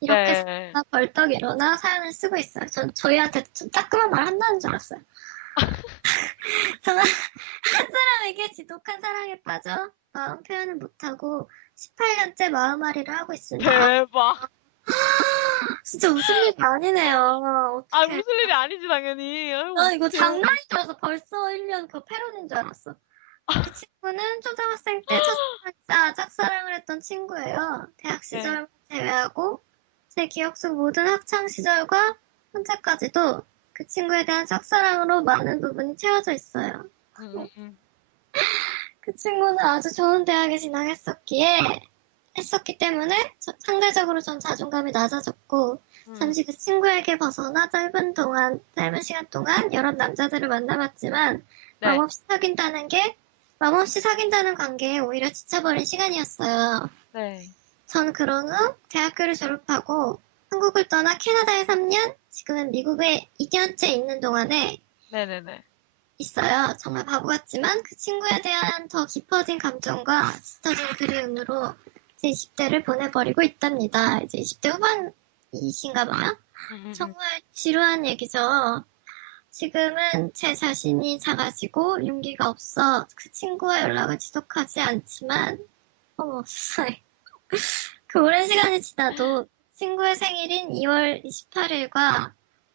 이렇게 네. 벌떡 일어나 사연을 쓰고 있어요. 전 저희한테 좀 따끔한 말 한다는 줄 알았어요. 저는 한 사람에게 지독한 사랑에 빠져 마음 표현을 못하고 18년째 마음앓이를 하고 있습니다. 대박. 진짜 웃을 일이 아니네요. 아, 어떡해. 웃을 일이 아니지, 당연히. 아유, 나 이거 어떡해. 장난인 줄 알았어. 벌써 1년 그 패러디인 줄 알았어. 그 친구는 초등학생 때 첫사랑 짝사랑을 했던 친구예요. 대학 네. 시절 제외하고 제 기억 속 모든 학창 시절과 현재까지도 그 친구에 대한 짝사랑으로 많은 부분이 채워져 있어요. 음. 그 친구는 아주 좋은 대학에 했었기 때문에 상대적으로 전 자존감이 낮아졌고 음. 잠시 그 친구에게 벗어나 짧은 시간 동안 여러 남자들을 만나봤지만 네. 맘없이 사귄다는 관계에 오히려 지쳐버린 시간이었어요. 네. 전 그런 후 대학교를 졸업하고 한국을 떠나 캐나다에 3년, 지금은 미국에 2년째 있는 동안에 네네네. 있어요. 정말 바보 같지만 그 친구에 대한 더 깊어진 감정과 짙어진 그리움으로 제 20대를 보내버리고 있답니다. 이제 20대 후반이신가 봐요. 음. 정말 지루한 얘기죠. 지금은 제 자신이 작아지고 용기가 없어 그 친구와 연락을 지속하지 않지만 어머 세상에. 그 오랜 시간이 지나도 친구의 생일인 2월 28일과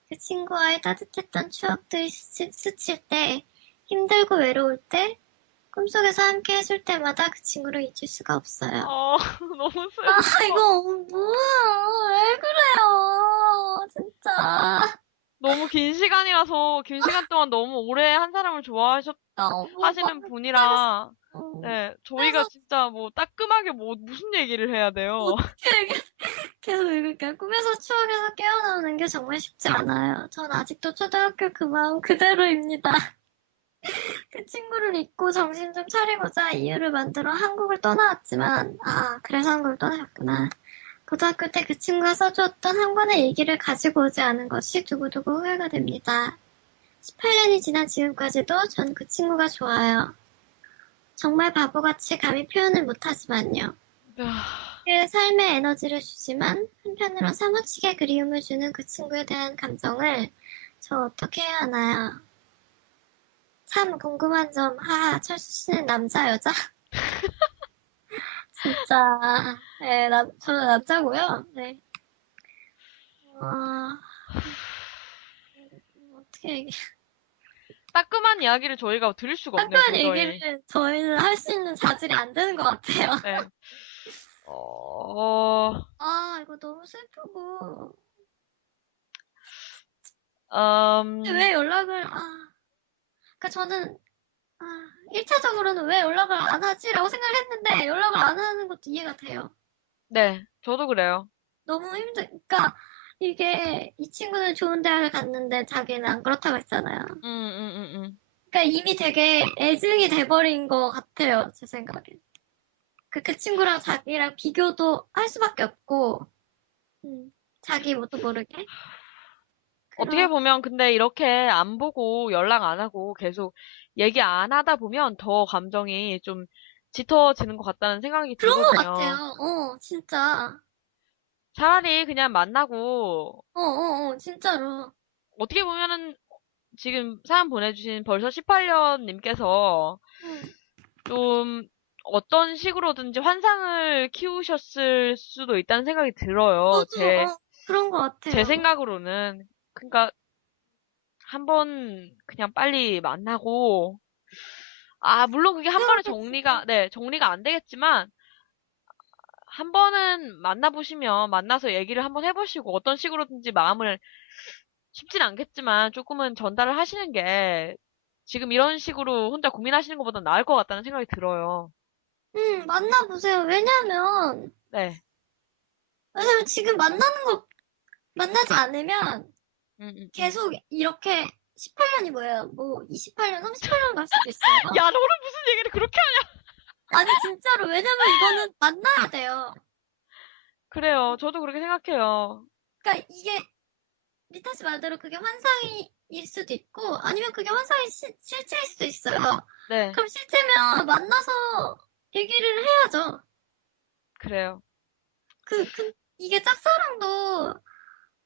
그 친구와의 따뜻했던 추억들이 스칠 때, 힘들고 외로울 때, 꿈속에서 함께 해줄 때마다 그 친구를 잊을 수가 없어요. 너무 아, 슬퍼. 이거 뭐야? 왜 그래요? 진짜. 너무 긴 시간 동안 너무 오래 한 사람을 너무 하시는 많았어. 분이라, 네, 저희가 그래서 진짜 뭐 따끔하게 뭐 무슨 얘기를 해야 돼요. 어떻게 계속 그러니까 꿈에서 추억에서 깨어나오는 게 정말 쉽지 않아요. 전 아직도 초등학교 그 마음 그대로입니다. 그 친구를 잊고 정신 좀 차리고자 이유를 만들어 한국을 떠나왔지만, 아, 그래서 한국을 떠나왔구나. 고등학교 때 그 친구가 써주었던 한 권의 일기를 가지고 오지 않은 것이 두고두고 후회가 됩니다. 18년이 지난 지금까지도 전 그 친구가 좋아요. 정말 바보같이 감히 표현을 못하지만요. 그 삶의 에너지를 주지만 한편으론 사무치게 그리움을 주는 그 친구에 대한 감정을 저 어떻게 해야 하나요? 참 궁금한 점, 하하, 철수 씨는 남자, 여자? 진짜, 네, 저는 남자고요. 네. 어, 어떻게 얘기, 따끔한 이야기를 저희가 드릴 수가 없네요, 딱한 도저히. 얘기를 저희는 할 수 있는 자질이 안 되는 것 같아요. 네. 어, 아, 이거 너무 슬프고. 근데 음, 왜 연락을, 그니까 저는, 1차적으로는 왜 연락을 안 하지라고 생각을 했는데, 연락을 안 하는 것도 이해가 돼요. 네, 저도 그래요. 너무 그니까, 이게, 이 친구는 좋은 대학을 갔는데 자기는 안 그렇다고 했잖아요. 그니까 이미 되게 애증이 돼버린 것 같아요, 제 생각엔. 그 친구랑 자기랑 비교도 할 수밖에 없고, 자기 뭣도 모르게. 어떻게 그런, 보면 근데 이렇게 안 보고 연락 안 하고 계속 얘기 안 하다 보면 더 감정이 좀 짙어지는 것 같다는 생각이 그런 것 들거든요. 같아요. 진짜. 차라리 그냥 만나고 진짜로. 어떻게 보면은 지금 사연 보내주신 벌써 18년님께서 응, 좀 어떤 식으로든지 환상을 키우셨을 수도 있다는 생각이 들어요. 저도, 그런 것 제 같아요. 생각으로는. 그러니까 한번 그냥 빨리 만나고 물론 그게 한 번에 헤어졌으면, 정리가 안 되겠지만, 한 번은 만나보시면, 만나서 얘기를 한번 해보시고, 어떤 식으로든지 마음을, 쉽진 않겠지만, 조금은 전달을 하시는 게, 지금 이런 식으로 혼자 고민하시는 것보다 나을 것 같다는 생각이 들어요. 만나보세요. 네. 왜냐면 지금 만나지 않으면 음, 음, 음. 계속 이렇게 18년이 뭐예요? 뭐 28년, 38년 갈 수도 있어요. 야, 너는 무슨 얘기를 그렇게 하냐? 아니, 진짜로. 왜냐면 이거는 만나야 돼요. 그래요. 저도 그렇게 생각해요. 그러니까 이게 리타 씨 말대로 그게 환상일 수도 있고 아니면 그게 환상이 실제일 수도 있어요. 네, 그럼 실제면 만나서 얘기를 해야죠. 그래요. 이게 짝사랑도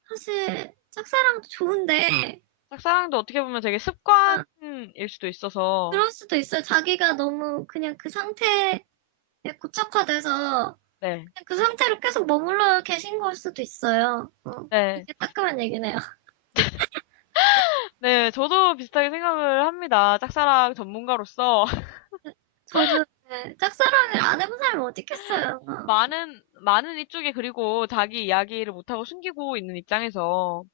사실 짝사랑도 좋은데 짝사랑도 어떻게 보면 되게 아, 습관일 수도 있어서, 그럴 수도 있어요. 자기가 너무 그냥 그 상태에 고착화돼서 네, 그냥 그 상태로 계속 머물러 계신 걸 수도 있어요. 네. 이게 따끔한 얘기네요. 네, 저도 비슷하게 생각을 합니다. 짝사랑 전문가로서. 저도 짝사랑을 안 해본 사람이 어디 있겠어요. 많은 이쪽에 그리고 자기 이야기를 못하고 숨기고 있는 입장에서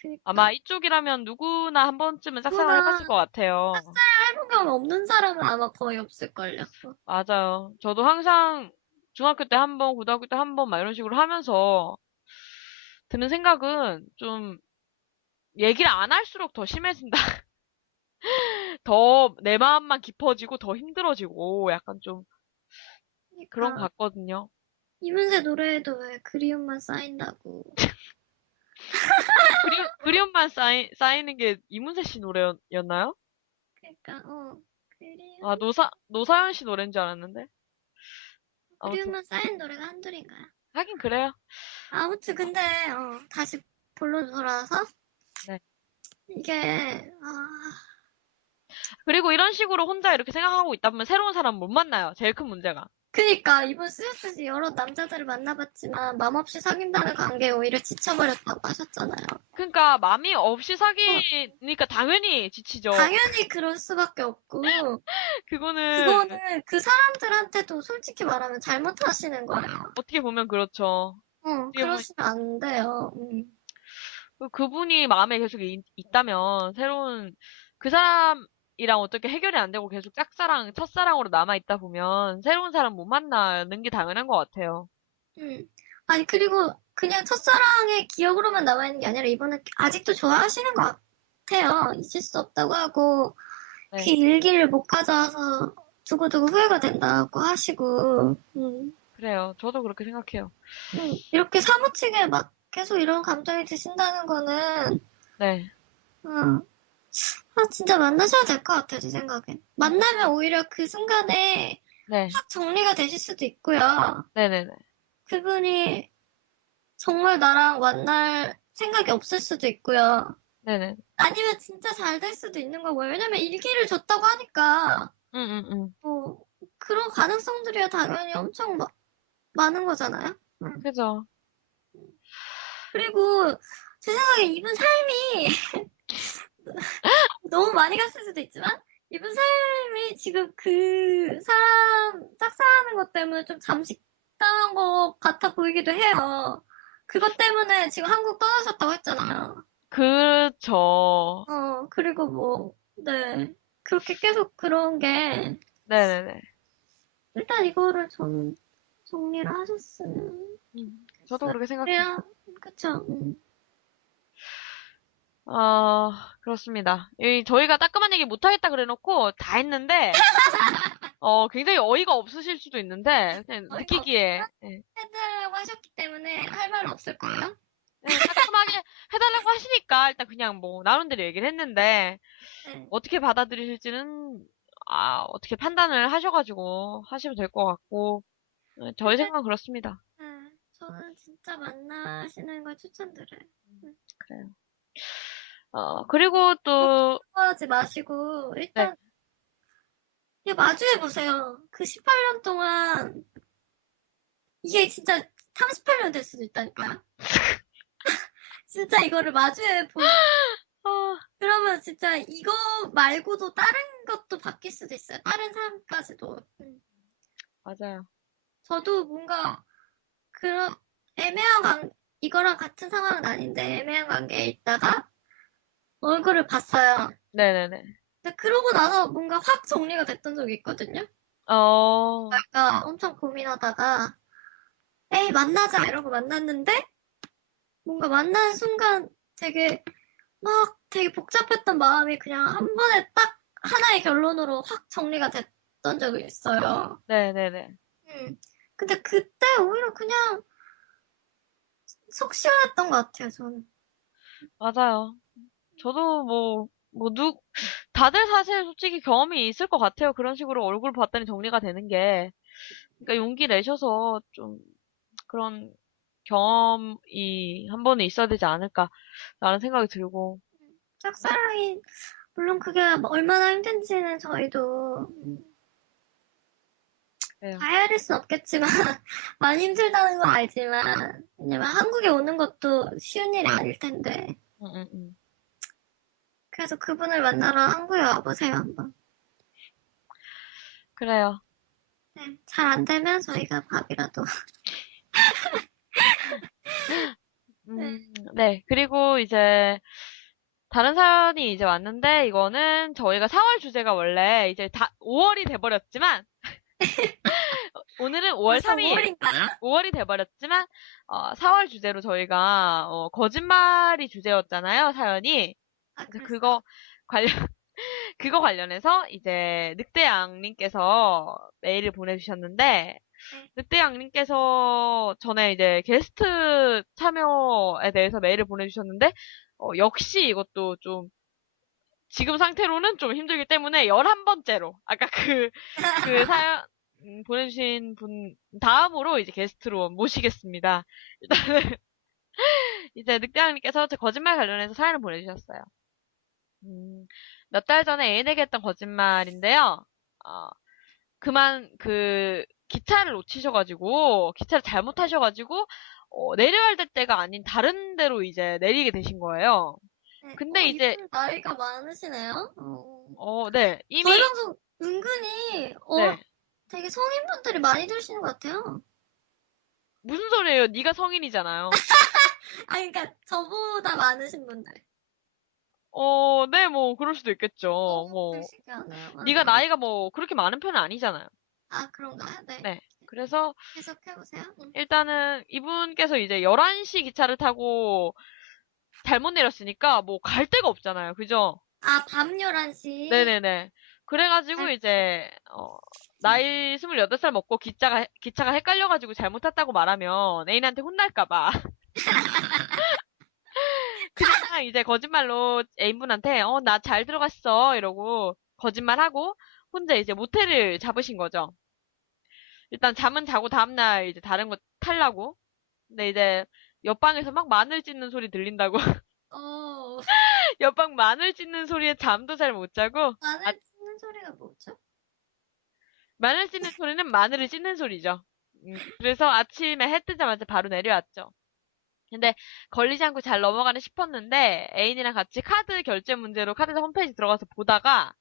그니까 아마 이쪽이라면 누구나 한 번쯤은 짝사랑을 해봤을 누구나 것 같아요. 해본 경험 없는 사람은 아마 거의 없을걸요. 맞아요. 저도 항상 중학교 때 한 번, 고등학교 때 한 번, 막 이런 식으로 하면서 드는 생각은 좀 얘기를 안 할수록 더 심해진다. 더 내 마음만 깊어지고 더 힘들어지고 약간 좀 그런 것 그러니까 같거든요. 이문세 노래에도 왜 그리움만 쌓인다고. 그리움만 쌓이는 게 이문세 씨 노래였나요? 그러니까 그리움 노사연 씨 노래인 줄 알았는데. 아무튼, 그리움만 쌓인 노래가 한둘인가요? 하긴 그래요. 아무튼 근데 다시 본론 돌아와서 네. 이게 그리고 이런 식으로 혼자 이렇게 생각하고 있다 보면 새로운 사람 못 만나요. 제일 큰 문제가. 그니까 이번 스트레스 여러 남자들을 만나봤지만 맘없이 사귄다는 관계에 오히려 지쳐버렸다고 하셨잖아요. 그러니까 맘이 없이 어, 사귀니까 당연히 지치죠. 당연히 그럴 수밖에 없고 그거는 그거는 그 사람들한테도 솔직히 말하면 잘못하시는 거예요. 어떻게 보면 그렇죠. 어떻게 보면 그러시면 안 돼요. 그분이 마음에 계속 있다면 새로운 그 사람이랑 어떻게 해결이 안 되고 계속 첫사랑으로 남아 있다 보면 새로운 사람 못 만나는 게 당연한 것 같아요. 음. 아니, 그리고 그냥 첫사랑의 기억으로만 남아있는 게 아니라 이번에 아직도 좋아하시는 것 같아요. 잊을 수 없다고 하고, 그 네. 일기를 못 가져와서 두고두고 후회가 된다고 하시고, 그래요. 저도 그렇게 생각해요. 이렇게 사무치게 막 계속 이런 감정이 드신다는 거는, 네. 음, 진짜 만나셔야 될 것 같아요, 제 생각엔. 음, 만나면 오히려 그 순간에 네. 확 정리가 되실 수도 있고요. 네네네. 그분이 정말 나랑 만날 생각이 없을 수도 있고요. 네네. 아니면 진짜 잘 될 수도 있는 거고요. 왜냐면 일기를 줬다고 하니까, 응, 응, 응. 뭐, 그런 가능성들이야 당연히 엄청 많은 거잖아요. 그죠. 그리고 제 생각에 이분 삶이 너무 많이 갔을 수도 있지만, 이분 삶이 지금 그 사람 짝사랑하는 것 때문에 좀 잠식당한 것 같아 보이기도 해요. 그것 때문에 지금 한국 떠나셨다고 했잖아요. 그쵸. 그리고 뭐, 네. 그렇게 계속 그런 게, 네네네. 일단 이거를 좀 정리를 하셨으면 저도 좋겠어요. 그렇게 생각해요. 그래야, 그쵸. 그렇습니다. 저희가 따끔한 얘기 못하겠다 그래놓고 다 했는데, 굉장히 어이가 없으실 수도 있는데, 그냥 저희가 느끼기에, 예. 해달라고 하셨기 때문에 할 말은 없을 거예요. 예, 따끔하게 해달라고 하시니까 일단 그냥 뭐 나름대로 얘기를 했는데, 네. 어떻게 받아들이실지는, 어떻게 판단을 하셔가지고 하시면 될 것 같고, 저희 근데, 생각은 그렇습니다. 저는 진짜 만나시는 걸 추천드려요. 음. 그래요. 그리고 또, 하지 마시고, 네, 일단, 그냥 마주해보세요. 그 18년 동안, 이게 진짜 38년 될 수도 있다니까요. 진짜 이거를 마주해보시 아, 그러면 진짜 이거 말고도 다른 것도 바뀔 수도 있어요. 다른 삶까지도. 맞아요. 저도 뭔가 그런 이거랑 같은 상황은 아닌데 애매한 관계에 있다가 얼굴을 봤어요. 네네네. 근데 그러고 나서 뭔가 확 정리가 됐던 적이 있거든요. 어, 그러니까 엄청 고민하다가 에이 만나자 이러고 만났는데 뭔가 만나는 순간 되게 복잡했던 마음이 그냥 한 번에 딱 하나의 결론으로 확 정리가 됐던 적이 있어요. 네네네. 음. 근데 그때 오히려 그냥 속 시원했던 것 같아요, 저는. 맞아요. 저도 다들 사실 솔직히 경험이 있을 것 같아요. 그런 식으로 얼굴 봤더니 정리가 되는 게. 그러니까 용기 내셔서 좀 그런 경험이 한 번은 있어야 되지 않을까라는 생각이 들고. 짝사랑이, 물론 그게 뭐 얼마나 힘든지는 저희도 그래요. 다 헤아릴 순 없겠지만, 많이 힘들다는 건 알지만, 왜냐면 한국에 오는 것도 쉬운 일이 아닐 텐데. 응, 응, 응. 그래서 그분을 만나러 한국에 와보세요, 한번. 그래요. 네, 잘 안 되면 저희가 밥이라도. 네, 네. 그리고 이제 다른 사연이 이제 왔는데 이거는 저희가 4월 주제가 원래 이제 다 5월이 돼버렸지만 오늘은 5월 벌써 3일 5월인가요? 5월이 돼버렸지만 4월 주제로 저희가 거짓말이 주제였잖아요, 사연이. 아, 그래서 그랬어요? 관련 그거 관련해서 이제 늑대양님께서 메일을 보내주셨는데 네. 늑대양님께서 전에 이제 게스트 참여에 대해서 메일을 보내주셨는데 역시 이것도 좀 지금 상태로는 좀 힘들기 때문에 11번째로 아까 그 사연 보내주신 분 다음으로 이제 게스트로 모시겠습니다. 일단은 이제 늑대왕님께서 제 거짓말 관련해서 사연을 보내주셨어요. 몇 달 전에 애인에게 했던 거짓말인데요. 어, 기차를 놓치셔가지고, 기차를 잘못하셔가지고, 내려야 될 때가 아닌 다른 데로 이제 내리게 되신 거예요. 네. 근데 이제, 이분 나이가 많으시네요. 네, 저희 이미, 방송 은근히 네. 되게 성인분들이 많이 들으시는 것 같아요. 무슨 소리예요? 네가 성인이잖아요. 아니, 그러니까 저보다 많으신 분들. 네, 뭐, 그럴 수도 있겠죠. 너무 뭐, 신기하네요. 네가 나이가 뭐, 그렇게 많은 편은 아니잖아요. 아, 그런가요? 네. 네. 그래서 계속해보세요. 응. 일단은 이분께서 이제 11시 기차를 타고 잘못 내렸으니까 뭐 갈 데가 없잖아요. 그죠? 아, 밤 11시. 네네네. 그래가지고 이제, 나이 28살 먹고 기차가 헷갈려가지고 잘못 탔다고 말하면 애인한테 혼날까봐. 그냥 이제 거짓말로 애인분한테, 나 잘 들어갔어. 이러고 거짓말하고 혼자 이제 모텔을 잡으신 거죠. 일단 잠은 자고 다음날 이제 다른 거 타려고. 근데 이제 옆방에서 막 마늘 찢는 소리 들린다고. 어, 옆방 마늘 찢는 소리에 잠도 잘 못 자고. 아, 마늘 찢는 소리가 뭐죠? 마늘 찢는 소리는 마늘을 찢는 소리죠. 그래서 아침에 해 뜨자마자 바로 내려왔죠. 근데 걸리지 않고 잘 넘어가는 싶었는데 애인이랑 같이 카드 결제 문제로 카드사 홈페이지 들어가서 보다가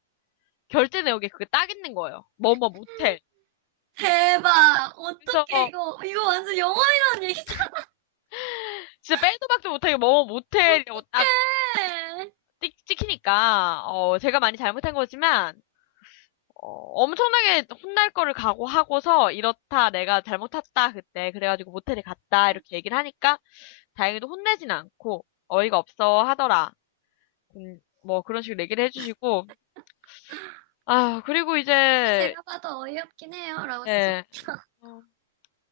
결제 내역에 그게 딱 있는 거예요. 뭐뭐 모텔. 대박. 그래서 어떡해, 이거 완전 영화이라는 얘기잖아. 진짜 빼도 박도 못하게 뭐뭐 모텔이라고 딱 어떡해. 찍히니까 제가 많이 잘못한 거지만 엄청나게 혼날 거를 각오하고서 이렇다 내가 잘못 탔다 그때 그래가지고 모텔에 갔다 이렇게 얘기를 하니까 다행히도 혼내진 않고 어이가 없어 하더라. 뭐 그런 식으로 얘기를 해주시고 아 그리고 이제 제가 봐도 어이없긴 해요. 라고 네, 쓰셨죠. 어,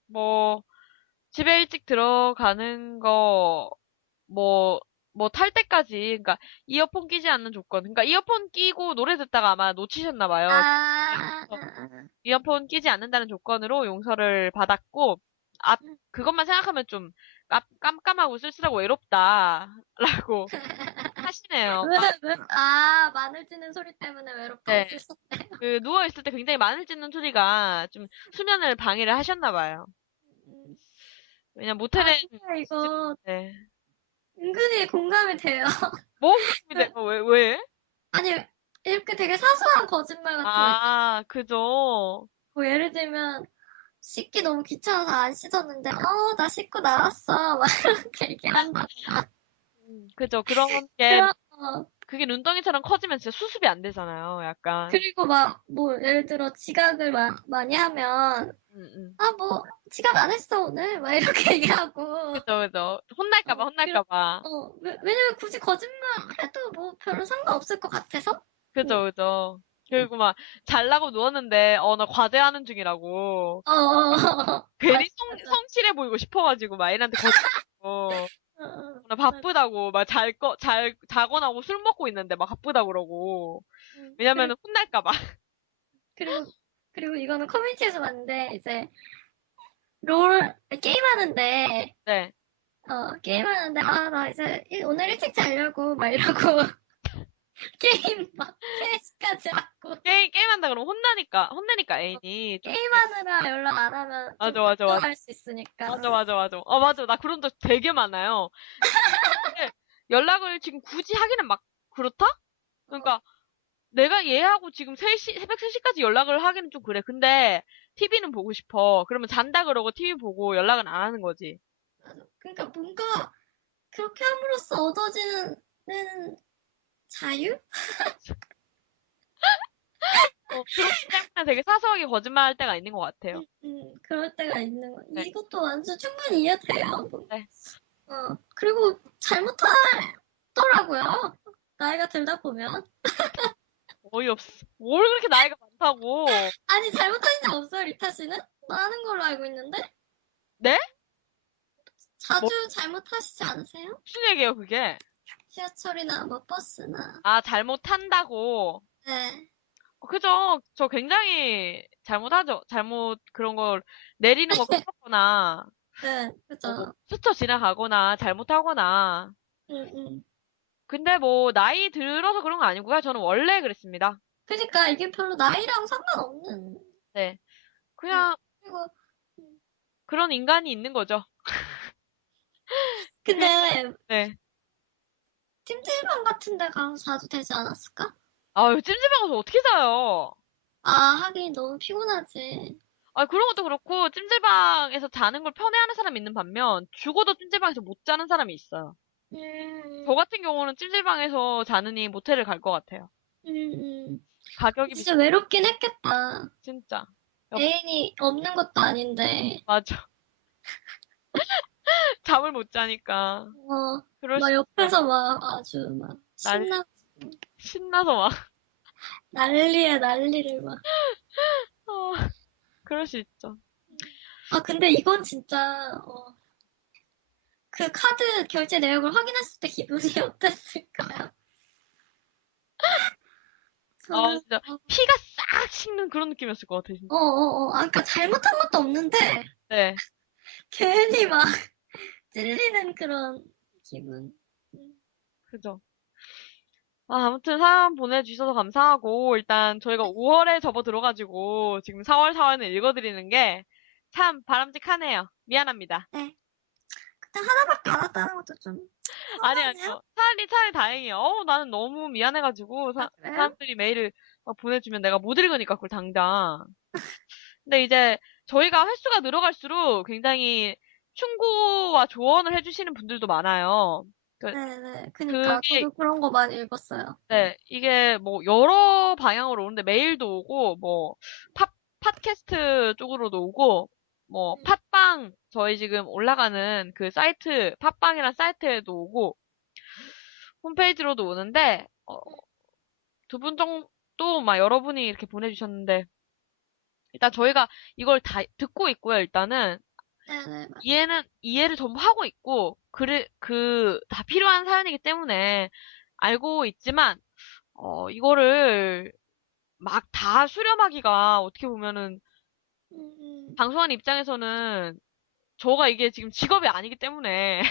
뭐 집에 일찍 들어가는 거 뭐 뭐 탈 때까지 그러니까 이어폰 끼지 않는 조건 그러니까 이어폰 끼고 노래 듣다가 아마 놓치셨나 봐요. 아, 이어폰 끼지 않는다는 조건으로 용서를 받았고, 그것만 생각하면 좀 깜깜하고 쓸쓸하고 외롭다라고 하시네요. 마늘 찌는 소리 때문에 외롭다고 네. 쓰셨대. 그 누워있을 때 굉장히 마늘 찢는 소리가 좀 수면을 방해를 하셨나 봐요. 음. 왜냐면 아, 모텔은 진짜 진짜, 이거 네. 은근히 공감이 돼요. 뭐 그렇게 돼요? 왜? 아니, 이렇게 되게 사소한 거짓말 같은 거 있잖아. 아, 그죠. 뭐 예를 들면, 씻기 너무 귀찮아서 안 씻었는데, 나 씻고 나왔어. 막 이렇게 얘기한다. 그죠. 그런 게, 그런, 어, 그게 눈덩이처럼 커지면 진짜 수습이 안 되잖아요. 약간. 그리고 막, 뭐, 예를 들어 지각을 많이 하면, 음, 음. 지각 안 했어, 오늘. 막 이렇게 얘기하고. 그죠. 어, 혼날까봐. 왜냐면 굳이 거짓말 해도 뭐 별로 상관없을 것 같아서. 응. 그죠. 그리고 막, 잘라고 누웠는데, 나 과제하는 중이라고. 괜히 맞아, 맞아. 성실해 보이고 싶어가지고, 막 애한테 거짓말하고, 나 맞아. 바쁘다고, 막 자거나 하고 술 먹고 있는데, 막 바쁘다고 그러고. 그리고, 왜냐면은 혼날까봐. 그리고, 그리고 이거는 커뮤니티에서 봤는데, 이제, 게임하는데, 네. 게임하는데, 나 이제 오늘 일찍 자려고, 막 이러고, 게임 막 3시까지 하고, 게임한다 그러면 혼나니까 애인이 좀, 게임하느라 연락 안 하면 좀 맞아. 걱정할 수 있으니까. 맞아. 맞아. 나 그런 적 되게 많아요. 근데 연락을 지금 굳이 하기는 막, 그렇다? 그러니까, 내가 얘하고 지금 새벽 3시까지 연락을 하기는 좀 그래. 근데, TV는 보고 싶어. 그러면 잔다 그러고 TV 보고 연락은 안 하는 거지. 그러니까 뭔가, 그렇게 함으로써 얻어지는 자유? 그렇기 때문에 되게 사소하게 거짓말할 때가 있는 것 같아요. 그럴 때가 있는 거. 네. 이것도 완전 충분히 이해돼요. 네. 그리고 잘못하더라고요. 나이가 들다 보면. 어이없어. 뭘 그렇게 나이가 많다고. 아니, 잘못한 적 없어요, 리타 씨는? 많은 걸로 알고 있는데? 네? 뭐, 자주 잘못하시지 않으세요? 무슨 얘기예요, 그게? 지하철이나 뭐 버스나. 아, 잘못한다고. 네, 그죠. 저 굉장히 잘못하죠. 그런 걸 내리는 거 까먹거나, 네, 뭐, 그죠. 스쳐 지나가거나, 잘못하거나. 응, 응. 근데 뭐, 나이 들어서 그런 거 아니고요. 저는 원래 그랬습니다. 그러니까 이게 별로 나이랑 상관없는. 네. 응. 그냥 그리고, 음. 그런 인간이 있는 거죠. 그, 근데 네. 찜질방 같은 데 가서 자도 되지 않았을까? 아유, 찜질방 가서 어떻게 자요? 하긴 너무 피곤하지. 아, 그런 것도 그렇고, 찜질방에서 자는 걸 편해하는 사람이 있는 반면, 죽어도 찜질방에서 못 자는 사람이 있어요. 저 음, 같은 경우는 찜질방에서 자느니 모텔을 갈 것 같아요. 음, 가격이 진짜 비싸, 외롭긴 했겠다. 진짜. 옆, 애인이 없는 것도 아닌데, 맞아. 잠을 못 자니까. 그럴 수 막 있어. 옆에서 막 아주 막 난 신나서 신나서 막, 난리에 난리를 막. 어, 그럴 수 있죠. 아, 근데 이건 진짜, 그 카드 결제 내역을 확인했을 때 기분이 어땠을까요? 저는, 진짜 피가 싹 식는 그런 느낌이었을 것 같아, 진짜. 그러니까 잘못한 것도 없는데, 네, 괜히 막 찔리는 그런 기분. 그죠. 아무튼 사연 보내주셔서 감사하고, 일단 저희가 5월에 접어들어가지고, 지금 4월 사연을 읽어드리는 게 참 바람직하네요. 미안합니다. 네. 그냥 하나밖에 안 왔다는 것도 좀 아니, 서운하네요. 아니요. 차라리 다행이에요. 나는 너무 미안해가지고, 아, 그래요? 사람들이 메일을 막 보내주면 내가 못 읽으니까, 그걸 당장. 근데 이제 저희가 횟수가 늘어갈수록 굉장히 충고와 조언을 해주시는 분들도 많아요. 네네. 그니까, 그게, 저도 그런 거 많이 읽었어요. 네, 이게 뭐 여러 방향으로 오는데 메일도 오고, 뭐, 팟캐스트 쪽으로도 오고, 뭐, 팟빵, 저희 지금 올라가는 그 사이트, 팟빵이란 사이트에도 오고, 홈페이지로도 오는데, 두 분 정도, 막 여러분이 이렇게 보내주셨는데, 일단 저희가 이걸 다 듣고 있고요, 일단은. 네네, 맞아요. 이해를 전부 하고 있고, 다 필요한 사연이기 때문에 알고 있지만, 이거를 막 다 수렴하기가 어떻게 보면은, 음, 방송하는 입장에서는 저가 이게 지금 직업이 아니기 때문에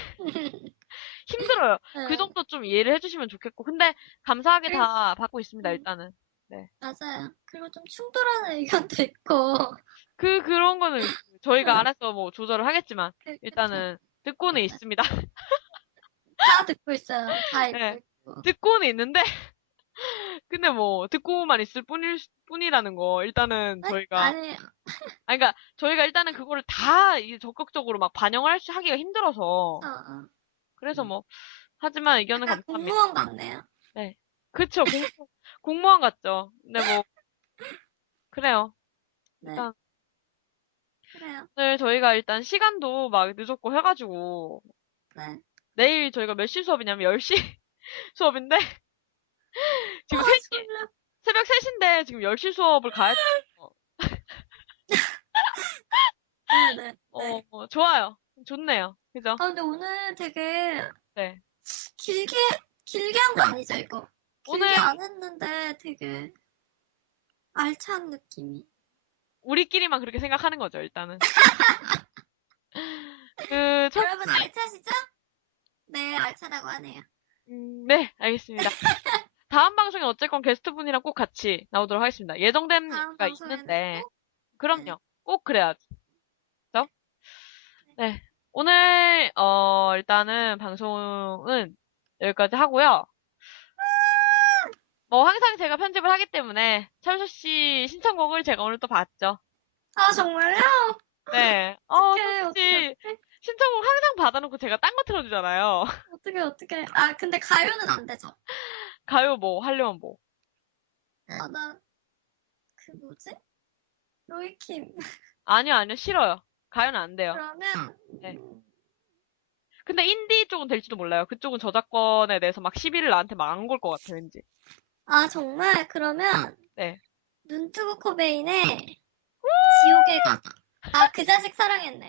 힘들어요. 그 네. 정도 좀 이해를 해주시면 좋겠고. 근데 감사하게 그리고, 다 받고 있습니다, 음, 일단은. 네. 맞아요. 그리고 좀 충돌하는 의견도 있고, 그런 거는 저희가 어, 알아서 뭐 조절을 하겠지만, 그쵸. 일단은 듣고는 네. 있습니다. 다 듣고 있어요. 다 읽고 네. 있고. 듣고는 있는데, 근데 뭐, 듣고만 있을 뿐이라는 거, 일단은 네? 저희가, 아니에요. 그러니까, 저희가 일단은 그거를 다 이제 적극적으로 막 반영을 하기가 힘들어서, 그래서 뭐, 하지만 의견은 약간 감사합니다. 공무원 같네요. 네. 그쵸, 공무원 같죠. 근데 뭐, 그래요. 네, 일단, 그래요. 오늘 저희가 일단 시간도 막 늦었고 해가지고, 네. 내일 저희가 몇 시 수업이냐면 10시 수업인데, 아, 지금 3시, 졸려. 새벽 3시인데 지금 10시 수업을 가야 돼요. 네네, 네. 좋아요. 좋네요. 그죠? 아, 근데 오늘 되게 네. 길게, 길게 한 거 아니죠, 이거? 길게 오늘 안 했는데 되게 알찬 느낌이. 우리끼리만 그렇게 생각하는 거죠, 일단은. 첫, 여러분 알차시죠? 네, 알차다고 하네요. 네, 알겠습니다. 다음 방송에 어쨌건 게스트분이랑 꼭 같이 나오도록 하겠습니다. 예정된 다음 가 방송에는 있는데, 꼭, 네. 그럼요. 꼭 그래야죠. 네. 오늘, 일단은 방송은 여기까지 하고요. 뭐, 항상 제가 편집을 하기 때문에, 철수 씨 신청곡을 제가 오늘 또 봤죠. 아, 정말요? 네. 어떡해, 철수 어떡해, 씨 어떡해. 신청곡 항상 받아놓고 제가 딴 거 틀어주잖아요. 어떡해, 어떡해. 아, 근데 가요는 안 되죠. 가요 뭐, 하려면 뭐. 아, 나, 그 뭐지? 로이킴. 아니요, 아니요, 싫어요. 가요는 안 돼요. 그러면, 네. 근데 인디 쪽은 될지도 몰라요. 그쪽은 저작권에 대해서 막 시비를 나한테 막 안 걸 것 같아, 왠지. 아, 정말? 그러면, 네. 눈 뜨고 코베인의 지옥의 가다. 아, 그 자식 사랑했네.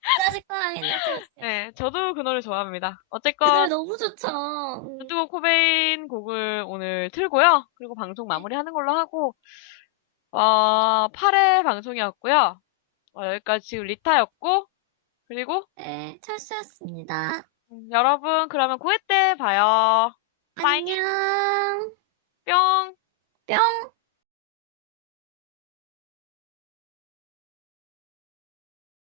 그 자식 사랑했네, 들었어요. 네, 저도 그 노래 좋아합니다. 그 어쨌건, 노래 너무 좋죠. 두고 코베인 곡을 오늘 틀고요. 그리고 방송 네, 마무리하는 걸로 하고, 8회 방송이었고요. 여기까지 지금 리타였고, 그리고, 네, 철수였습니다. 여러분, 그러면 9회 때 봐요. 빠이, 안녕. 뿅. 뿅.